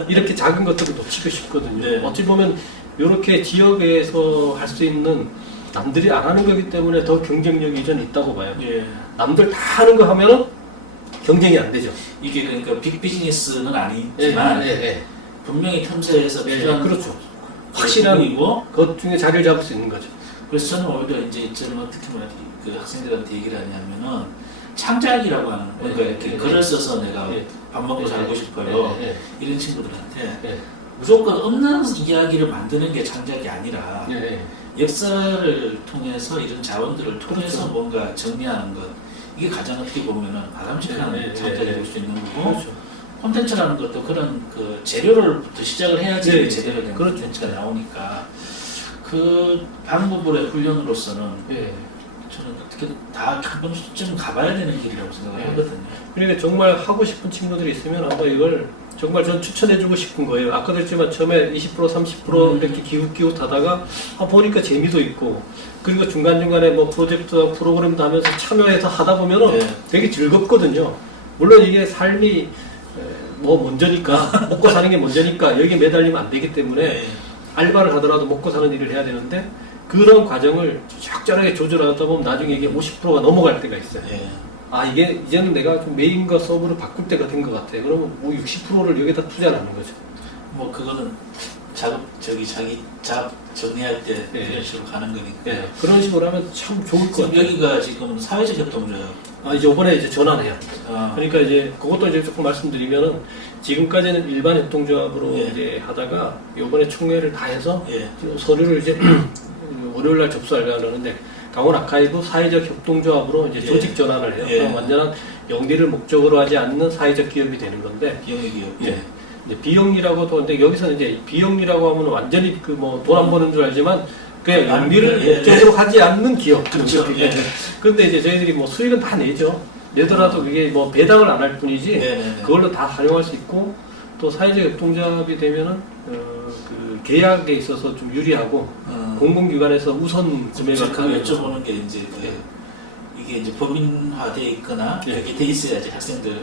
이렇게 작은 것들을 놓치고 싶거든요. 어찌 보면 이렇게 지역에서 할 수 있는 남들이 안 하는 거기 때문에 더 경쟁력이 저는 있다고 봐요. 남들 다 하는 거 하면은 경쟁이 안 되죠. 이게 그러니까 빅 비즈니스는 아니지만 분명히 틈새에서 필요한 그렇죠. 확실한 부분이고 것 중에 자리를 잡을 수 있는 거죠. 그래서 저는 오히려 이제 저는 어떻게 그 학생들한테 얘기를 하냐면은 창작이라고 하는 그러니까 이렇게 글을 써서 내가 밥 먹고 살고 싶어요. 이런 친구들한테 무조건 없는 이야기를 만드는 게 창작이 아니라 역사를 통해서 이런 자원들을 통해서 뭔가 정리하는 것 이게 가장 어떻게 보면은 바람직한 창작이 될 수 있는 거고 콘텐츠라는 것도 그런 그 재료를부터 시작을 해야지 제대로 된 콘텐츠가 나오니까 그 방법의 훈련으로서는 저는 어떻게든 다 한 번쯤 가봐야 되는 길이라고 생각을 네. 하거든요. 그러니까 정말 하고 싶은 친구들이 있으면 한번 이걸 정말 전 추천해주고 싶은 거예요. 아까도 했지만 처음에 20% 30% 이렇게 기웃기웃하다가 보니까 재미도 있고 그리고 중간중간에 뭐 프로젝트 프로그램도 하면서 참여해서 하다 보면은 네. 되게 즐겁거든요. 물론 이게 삶이 뭐 먼저니까 먹고 사는 게 먼저니까 여기에 매달리면 안 되기 때문에 네. 알바를 하더라도 먹고 사는 일을 해야 되는데 그런 과정을 적절하게 조절하다 보면 나중에 이게 50%가 넘어갈 때가 있어요. 네. 아 이게 이제는 내가 좀 메인과 서브를 바꿀 때가 된 것 같아. 그러면 뭐 60%를 여기다 투자를 하는 거죠. 뭐 그거는 자기 작업 정리할 때 네. 이런 식으로 가는 거니까. 예, 그런 식으로 하면 참 좋을 것 지금 같아요. 여기가 지금 사회적 협동조합. 아 이제 이번에 이제 전환해요. 아, 그러니까 이제 그것도 이제 조금 말씀드리면은 지금까지는 일반 협동조합으로 예. 이제 하다가 이번에 총회를 다 해서 예. 지금 서류를 이제 월요일 날 접수하려고 하는데 강원 아카이브 사회적 협동조합으로 이제 예. 조직 전환을 해요. 예. 그럼 완전한 영리를 목적으로 하지 않는 사회적 기업이 되는 건데 비영리기업. 예. 이제 비영리라고도 근데 여기서는 이제 비영리라고 하면 완전히 그 뭐 돈 안 버는 줄 알지만 그냥 영리를 예. 목적으로 하지 않는 기업. 그렇죠. 예. 근데 이제 저희들이 뭐 수익은 다 내죠. 내더라도 그게 뭐 배당을 안 할 뿐이지 네네네. 그걸로 다 활용할 수 있고 또 사회적 협동조합이 되면은 그 계약에 있어서 좀 유리하고 공공기관에서 우선 구매가 제가 여쭤보는 게 이제 이게 이제 법인화돼 있거나 예. 이렇게 돼 있어야지 학생들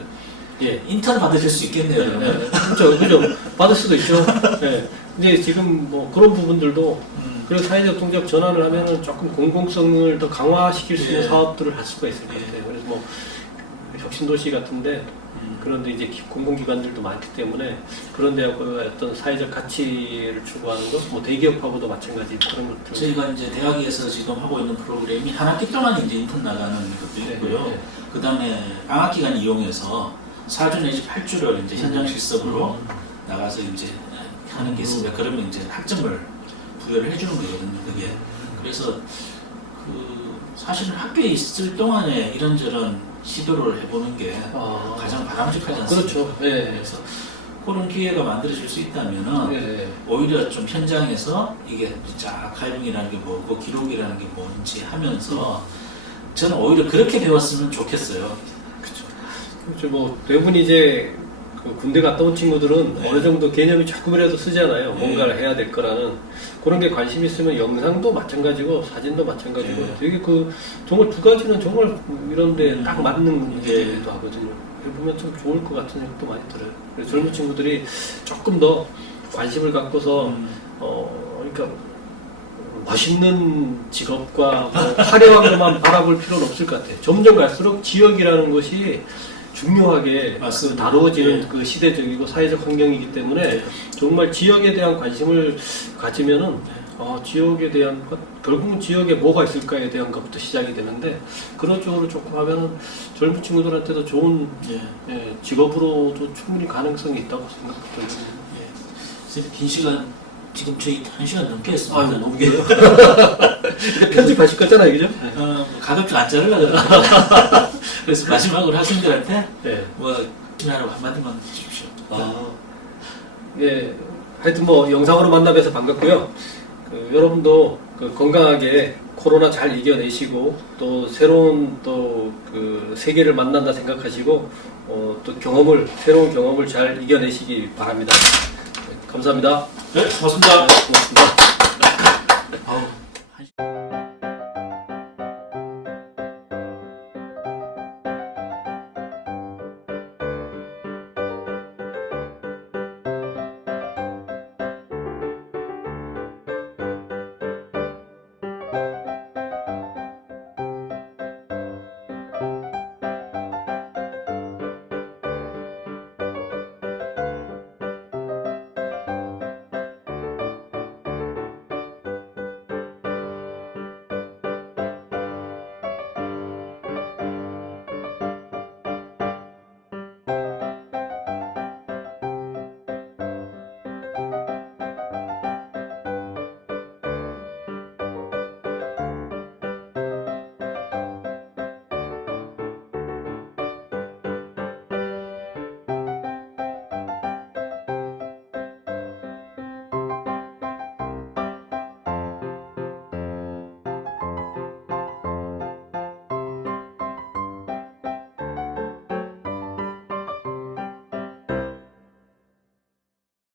예. 인턴 받으실 수 있겠네요. 네, 그러면. 네. 그렇죠. 그죠. 받을 수도 있죠. 네. 근데 지금 뭐 그런 부분들도 그리고 사회적 협동조합 전환을 하면은 조금 공공성을 더 강화시킬 수 있는 예. 사업들을 할 수가 있을 것 예. 같아요. 그래서 뭐 혁신도시 같은데 그런데 이제 공공기관들도 많기 때문에 그런데 어떤 사회적 가치를 추구하는 것, 뭐 대기업하고도 마찬가지 그런 것들. 저희가 이제 대학에서 지금 하고 있는 프로그램이 한 학기 동안 이제 인턴 나가는 것도 있고요. 네, 네. 그 다음에 방학 기간 이용해서 4주 내지 8주를 이제 현장 실습으로 나가서 이제 하는 게 있습니다. 그러면 이제 학점을 부여를 해주는 거거든요. 그게. 그래서 사실은 학교에 있을 동안에 이런저런 시도를 해보는 게 가장 바람직하지 않습니까? 그렇죠. 네. 그래서 그런 기회가 만들어질 수 있다면은 네. 오히려 좀 현장에서 이게 진짜 아카이빙이라는 게 뭐고 기록이라는 게 뭔지 하면서 저는 오히려 그렇게 배웠으면 좋겠어요. 그렇죠. 뭐 대부분 이제 그 군대 갔다 온 친구들은 네. 어느 정도 개념이 조금이라도 쓰잖아요. 네. 뭔가를 해야 될 거라는 그런 게 관심 있으면 영상도 마찬가지고 사진도 마찬가지고 네. 되게 그 정말 두 가지는 정말 이런데 딱 맞는 네. 얘기도 하거든요. 그래 보면 참 좋을 것 같은 생각도 많이 들어요. 그래서 젊은 친구들이 조금 더 관심을 갖고서 그러니까 멋있는 직업과 뭐 화려한 것만 바라볼 필요는 없을 것 같아요. 점점 갈수록 지역이라는 것이 중요하게 맞습니다. 다루어지는 네. 그 시대적이고 사회적 환경이기 때문에 네. 정말 지역에 대한 관심을 가지면은 지역에 대한 것, 결국은 지역에 뭐가 있을까에 대한 것부터 시작이 되는데 그런 쪽으로 조금 하면은 젊은 친구들한테도 좋은 예. 직업으로도 충분히 가능성이 있다고 생각합니다. 예. 선생님 긴 시간 지금 저희 1시간 넘게 했습니다. 아, 너무 길어요. 편집하실 거잖아요, 그죠? 가급적 안 자르려고 그러는데 그래서 마지막으로 학생들한테 네. 뭐 하라고 한마디만 해주십시오. 예, 하여튼 뭐 영상으로 만나 뵈서 반갑고요. 여러분도 건강하게 코로나 잘 이겨내시고 또 새로운 또 그 세계를 만난다 생각하시고 또 새로운 경험을 잘 이겨내시기 바랍니다. 네, 감사합니다. 네, 고맙습니다. 고맙습니다. 아우.